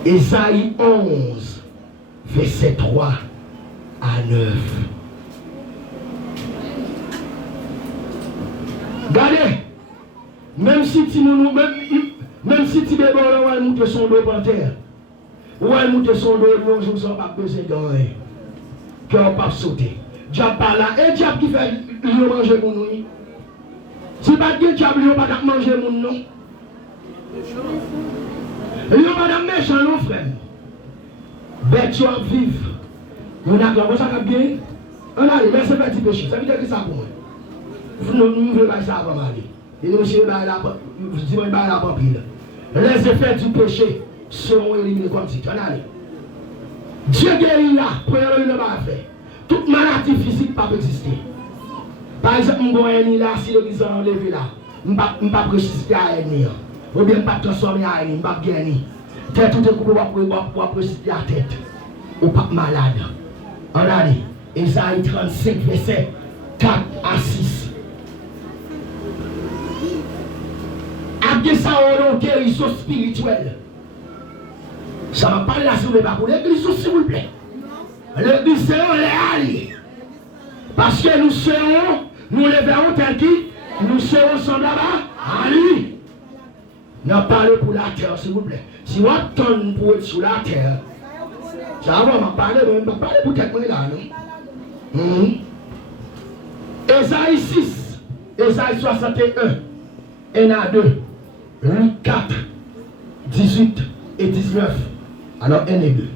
Ésaïe 11, verset 3 à 9. Regardez, même si tu nous même si tu bébé on va monter son dos par terre. On va monter son dos un jour sans pas peser dans rien. Que on pas sauter. Diable par là et diable qui fait lui manger mon nous. Si pas que diable lui pas manger mon non. Il n'y a pas de méchant, non, frère. Bête, tu vas vivre. On a quoi ça bien? On a les verset petit péché. Ça veut dire que ça pour moi. Nous ne voulons pas ça avant d'aller. Et nous, je dis, la papier. Les effets du péché seront éliminés comme si. On a Dieu guérit là, premièrement, il ne va pas faire. Toute maladie physique ne peut pas exister. Par exemple, je vais là, si l'église est enlevée là, je ne peux pas ressusciter à ennemi. Ou bien pas transformer à ennemi, je ne peux pas gagner. Tête tout est coupé pour ressusciter à tête. Ou pas malade. On a dit, Ésaïe 35, verset 4 à 6. Après ça, on a une guérison spirituelle. Ça va parler là, si vous ne voulez pas pour l'église, s'il vous plaît. L'église, c'est les alliés. Parce que nous serons, nous les verrons tel qui, nous serons semblables à lui. N'a parlé pour la terre, s'il vous plaît. Si on attend pour être sur la terre, ça va parler, mais on va parler pour quelqu'un là, non? Ésaïe 6, Ésaïe 61, 1 à 2, Luc 4, 18 et 19. Alors 1 et 2.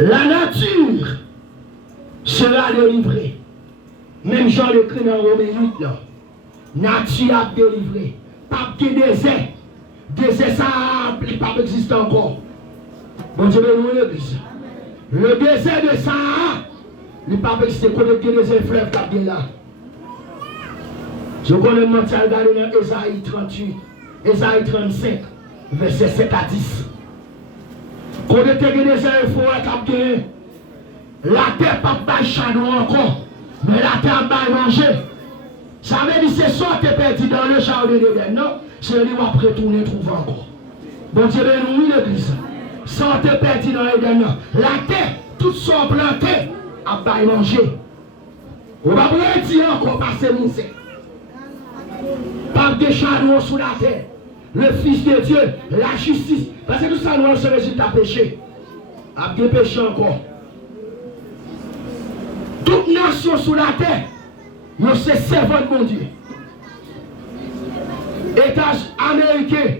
La nature sera délivrée. Même Jean l'écrit dans Romains 8 là. Nature a délivré. Pas de désert. Désert ça pas existe encore. Bon Dieu béni l'église. Le désert de Sahara, il pas existe connecté des fleuves qui est là. Je connais mentir regarder dans Ésaïe 38, Ésaïe 35, verset 7 à 10. Connecté des fleuves qui est la terre pas de chano encore, mais la terre va manger. Ça veut dire que c'est soit tu es perdu dans le jardin d'Éden, non? C'est lui qui va retourner trouver encore. Bon Dieu béni l'église. Soit tu es perdu dans l'Éden, non? La terre, tout son planté, a pas manger. On va pas dire encore passer mon sein. Pas de chano sous la terre. Le Fils de Dieu, la justice. Parce que tout ça nous se résultat péché. A bien péché encore. Toute nation sous la terre, nous se servons de mon Dieu. États américains,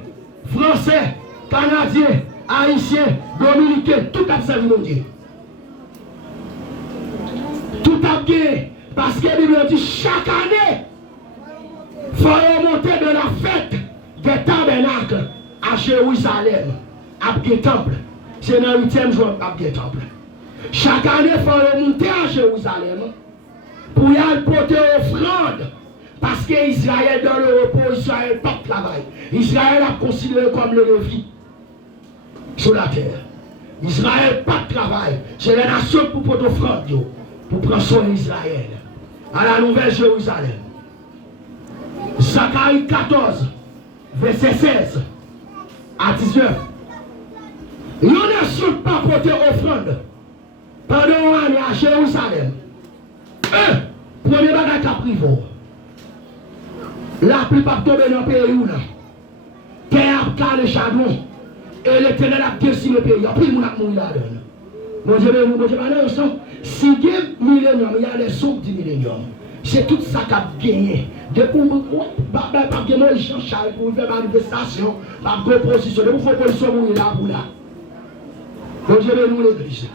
français, canadiens, haïtiens, dominicains, tout a servi mon Dieu. Tout a bien, parce que la Bible dit chaque année, il faut remonter de la fête des tabernacles à Jérusalem, à le temple. C'est dans le 8e jour à le temple. Chaque année, il faut remonter à Jérusalem pour y aller porter offrande. Parce que Israël, dans le repos, Israël pas de travail. Israël a considéré comme le Lévi sur la terre. Israël pas de travail. C'est la nation pour porter offrande, pour prendre soin d'Israël. À la nouvelle Jérusalem. Zacharie 14, verset 16 à 19. Il n'y a pas porter offrande. Pendant un an à Jérusalem. Premier bagage à privé. La plupart tombent dans le pays où là. Terre a le charbon. Et l'Éternel a décimé le pays. Il y a plus de monde qui là-dedans. Mon Dieu, si il y a millénium, il y a des soupes du millénium. C'est tout ça qui a gagné. Depuis que vous avez gagné Jean-Charles pour faire manifestation, par proposition, vous faites position pour là pour là. Mon Dieu, nous l'église.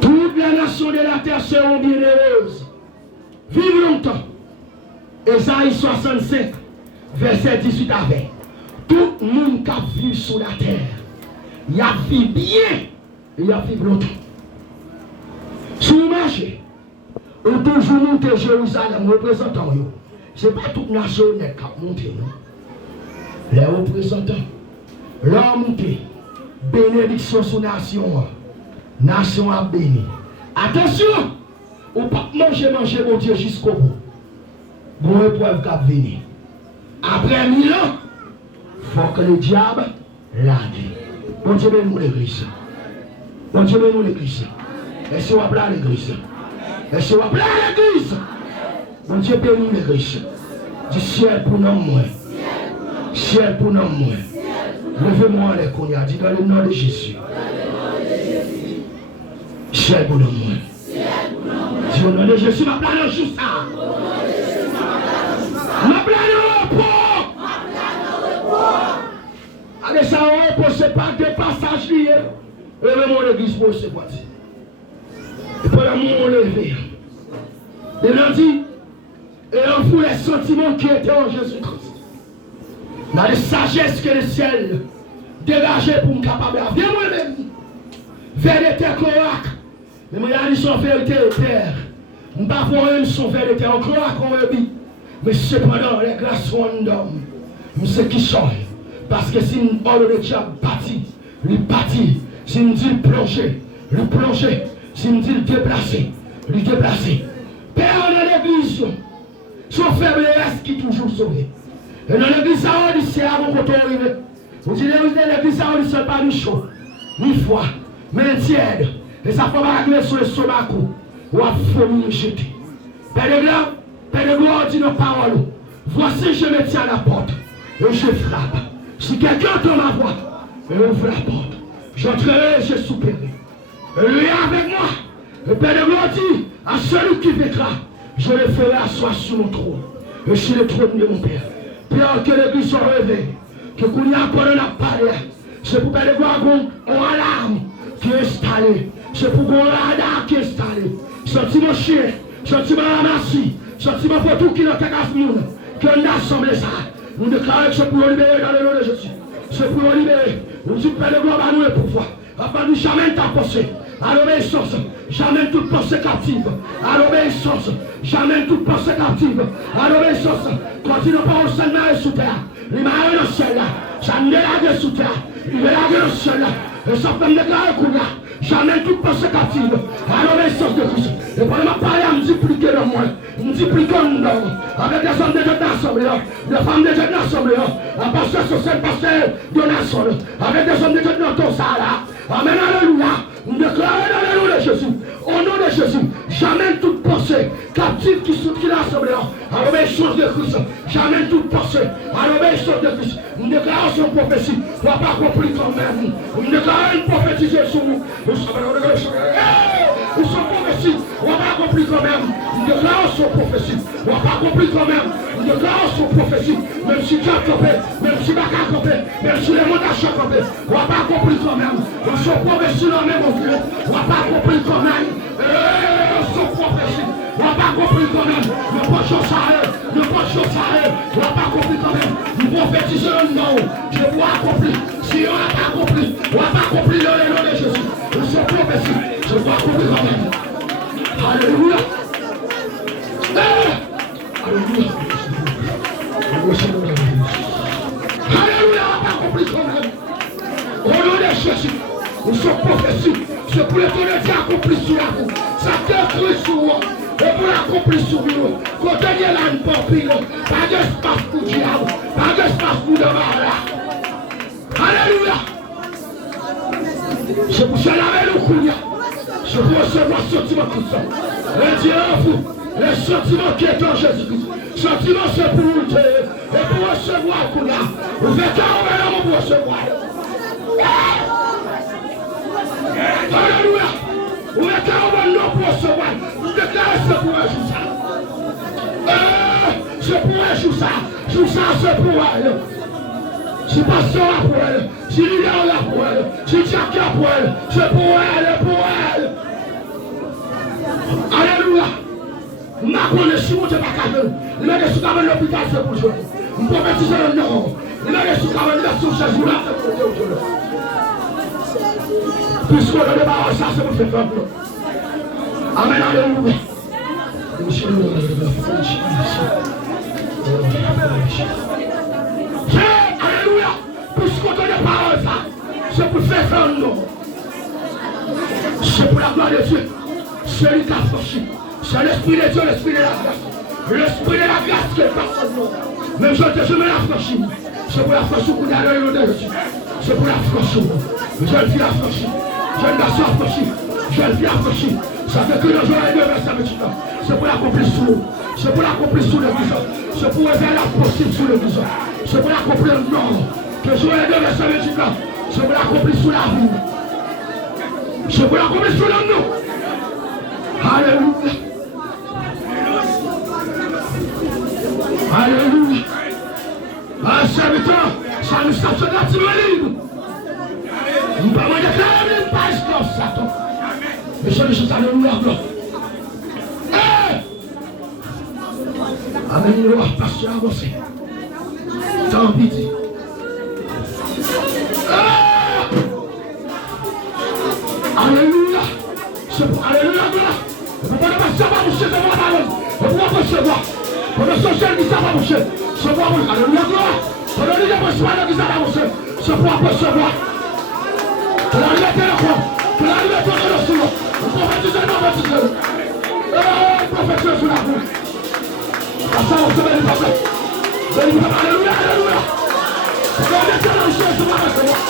Toutes les nations de la terre seront bien heureuses. Vive longtemps. Ésaïe 65, verset 18 à 20. Tout le monde qui vit sur la terre, il a vécu bien, il a vécu longtemps. Sur le marché, on toujours monte Jérusalem, représentant. Ce n'est pas toute nation qui a monté. Les représentants, leur monté, bénédiction sur la nation. Nation a béni. Attention, on ne peut pas manger mon Dieu jusqu'au bout. Bon épreuve qui a venu. Après 1000 ans, il faut que le diable l'a dit. Bon Dieu bénis l'église. Bon Dieu bénis l'église. Est-ce qu'on va appeler l'église? Est-ce qu'on va appeler l'église? Bon Dieu bénis l'église. Du ciel pour nous moins. Ciel pour nous moins. Levez-moi les cognacs. Dis dans le nom de Jésus. Ciel pour nous moins. Dis au nom de Jésus, ma planète juste ça. Ma planète au repos. Allez, ça au repos, c'est pas de passage lié. Levez-moi l'église pour ce parti. Et pendant mon lever, il a dit, et on fout les sentiments qui étaient en Jésus-Christ. Dans la sagesse que le ciel dégagé pour me capable de viens moi-même. Vérité cloaque. Mais moi, il y a son vérité terre. Je ne vais pas voir son vérité en cloaque, on le dit. Mais cependant, les grâces sont d'homme. Je sais qui change. Parce que si une ordre de Dieu bâti, lui bâti. Si nous dit plonger, lui plonger. Si nous dit déplacer, lui déplacer. Père dans l'église, son faiblesse qui est toujours sauvé. Et dans l'église, ça on dit c'est avant qu'on arrive. Vous dites l'église, ça on dit c'est pas du chaud, ni froid, mais tiède. Et ça fait pas sur le stomac ou à fourmi jeter. Père de gloire dit nos paroles. Voici je me tiens à la porte et je frappe. Si quelqu'un entend ma voix et ouvre la porte, j'entrerai et je souperai. Et lui avec moi. Le Père de gloire dit à celui qui vaincra, je le ferai asseoir sur mon trône. Je suis le trône de mon Père. Père, que l'église soit relevée. Que qu'on y a encore un appareil. C'est pour faire voir un alarme qui est installé. C'est pour qu'on radar qui est installé. Sentiment chien, sentiment ramassis, sentiment pour tout qui n'a qu'à monde. Que nous assemblons ça. Nous déclarons que c'est pour nous libérer dans le nom de Jésus. C'est pour nous libérer. Nous disons Père de gloire à nous le pouvoir. Afin de jamais ta pensée. À l'obéissance, jamais toute pensée captive. À l'obéissance, jamais toute pensée captive. À l'obéissance, continue par le Seigneur sous terre. Il m'a dans le ciel là. Ça me délague sous terre. Il me délague dans le ciel là. Et ça fait me déclarer qu'on a jamais toute pensée captive. À l'obéissance de Christ. Et pendant ma parole, à me dupliquer dans moi. Me dupliquer dans moi. Avec des hommes de Dieu dans l'assemblée. Des femmes de Dieu dans l'assemblée. Un pasteur social, pasteur de nation. Avec des hommes de Dieu dans ton salaire. Amen, alléluia. Nous déclarons dans le nom de Jésus, au nom de Jésus, jamais toute pensée captive qui soutient l'assemblée, à l'obéissance de Christ, jamais toute pensée, à l'obéissance de Christ. Nous déclarons son prophétie, on ne va pas accomplir quand même. Nous déclarons une prophétie sur nous. Nous sommes prophétie, on ne va pas accomplir quand même. Nous déclarons son prophétie, on ne va pas accomplir quand même. Nous déclarons son prophétie, même si tu as campé, même si tu as campé, même si les montages sont campés, on ne va pas accomplir quand même. Nous sommes prophétie dans le même. On ne va pas accomplir quand même. Son prophétie. On ne va pas accomplir quand même. Ne pas chausser. Ne pas chausser. On ne va pas accomplir quand même. Nous prophétisons le nom. Je vais accomplir. Si on n'a pas accompli, on ne va pas accomplir le nom de Jésus. Nous sommes prophétie. Je vais accomplir quand même. Alléluia. Alléluia. Alléluia. On ne va pas accomplir quand même. Au nom de Jésus. Nous sommes prophéties. C'est pour les tonner qui accomplissent sur la roue. Ça détruit sur moi. Et pour l'accomplir sur nous. Quand il y a là une pampille, pas d'espace pour diable. Pas d'espace pour demain là. Alléluia. C'est pour ça laver le couille. C'est pour recevoir le sentiment tout ça. Et Dieu vous. Le sentiment qui est en Jésus-Christ. Le sentiment c'est pour vous. Et pour recevoir le couille. Vous faites un pour recevoir. Alléluia. Où est-ce qu'on va pour recevoir? Vous déclarez ce pour un jour ça. C'est pour un jour ça. Jour ça, c'est pour elle. Si pasteur là pour elle. Si leader là pour elle. Si Jack là pour elle. C'est pour elle, pour elle. Alléluia. Je ne connais si mon Dieu pas qu'à faire. Il m'a dit que dans l'hôpital, c'est pour jouer. Je ne prophétise le nom. Il m'a dit que dans l'université, c'est pour jouer. Puisqu'on a des paroles, ça c'est pour faire faire. Amen, alléluia. Alléluia. Puisqu'on a des paroles, ça c'est pour faire faire nous. C'est pour la gloire de Dieu. C'est lui qui a franchi. C'est l'esprit de Dieu, l'esprit de la grâce. L'esprit de la grâce qui est passé nous. Même je me la franchis. C'est pour la franchir qu'on a le nom de Jésus. C'est pour la franchir. Je le fais affranchir. Je le garçon affranchi. Je le fais affranchir. Ça fait que le jour est de verset 28 ans. C'est pour l'accomplir sous nous. C'est pour l'accomplir sous l'église. C'est pour révéler la possible sous l'église. C'est pour l'accomplir le nom. Que le jour est de verset 28 ans. C'est pour l'accomplir sous la vie. C'est pour l'accomplir sous le nom. Alléluia. Alléluia. Un serviteur, ça nous sache gratuitement libre. Nous ne pouvons pas déclarer une page comme Satan. Mais je suis alléluia. Amen, le roi, pasteur avancé. Tant pis. Alléluia. Alléluia. On ne peut pas savoir boucher de moi parole. On ne peut pas recevoir. On ne social qui ça va boucher. C'est pour alléluia. On ne dit pas recevoir qui ça va boucher. C'est pour recevoir. On a arrêté le corps. On a arrêté le sous. On prophétise le prophétise. Prophétise sur la route. Ça on se met les problèmes. Alléluia, alléluia. On a arrêté le sous. C'est pas recevoir.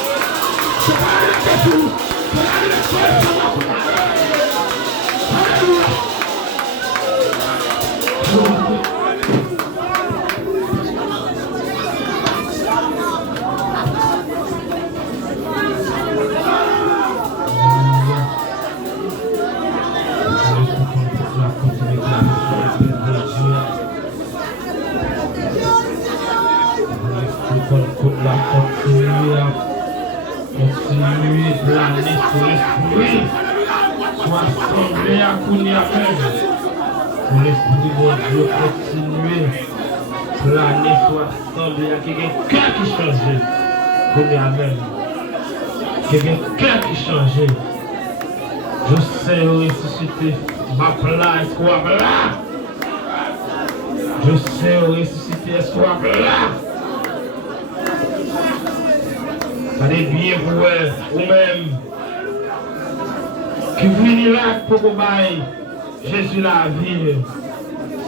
C'est pas arrêté sous. On a arrêté le sous. Alléluia. Pour l'esprit, soit assemblé à Kounia même. Pour l'esprit, mon Dieu, continuer. Planer, soit assemblé à quelqu'un qui change. Kounia même. Quelqu'un qui change. Je sais ressusciter ma place, espoir là. Je sais ressusciter espoir là. Ça n'est bien pour vous-même qui venez là pour vous bailler Jésus la vie.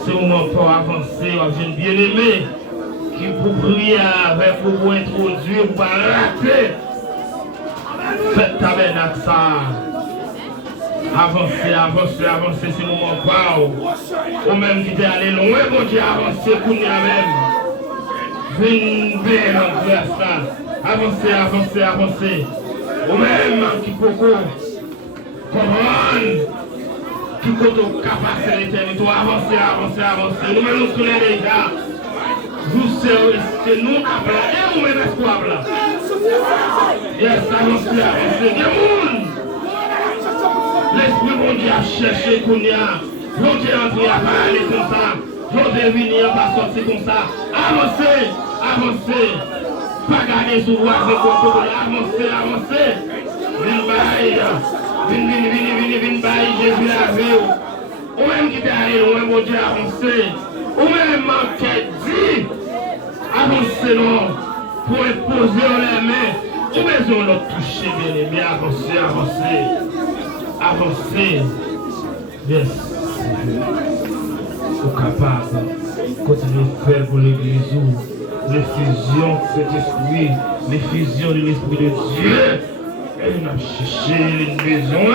C'est un moment pour avancer, un bien-aimé qui pour prier avec vous, pour introduire, pour rater. Faites tabernacle ça. Avancez, avancez, avancez, c'est le moment pour ou même qui est allé loin, bon Dieu, avancez pour nous même. Venez bien en ça. Avancez, avancez, avancez. Ou même qui peut comprendre, qui peut capaciter l'éternité. Avancez, avancez, avancez. Nous-mêmes nous connaissons déjà. Vous savez, nous appelons et nous-mêmes espoir là. Yes, avancez, avancez. L'esprit mon Dieu a cherché Kounia. Mon Dieu a entré à parler comme ça. Mon Dieu venir pas sortir comme ça. Avancez, avancez. Pas garder sous voisin pour avancer, avancer. Vine baille. Vine baille. Jésus la vie. Ou même qui t'arrive, ou même mon Dieu avancez. Ou même qui dit. Avancez non. Pour imposer les mains. Ou même on l'a touché bien aimé. Avancez, avancez. Avancer. Yes. Au capable. Continuez à faire pour l'église. L'effusion de cet esprit. L'effusion de l'esprit de Dieu. Et nous avons cherché une maison.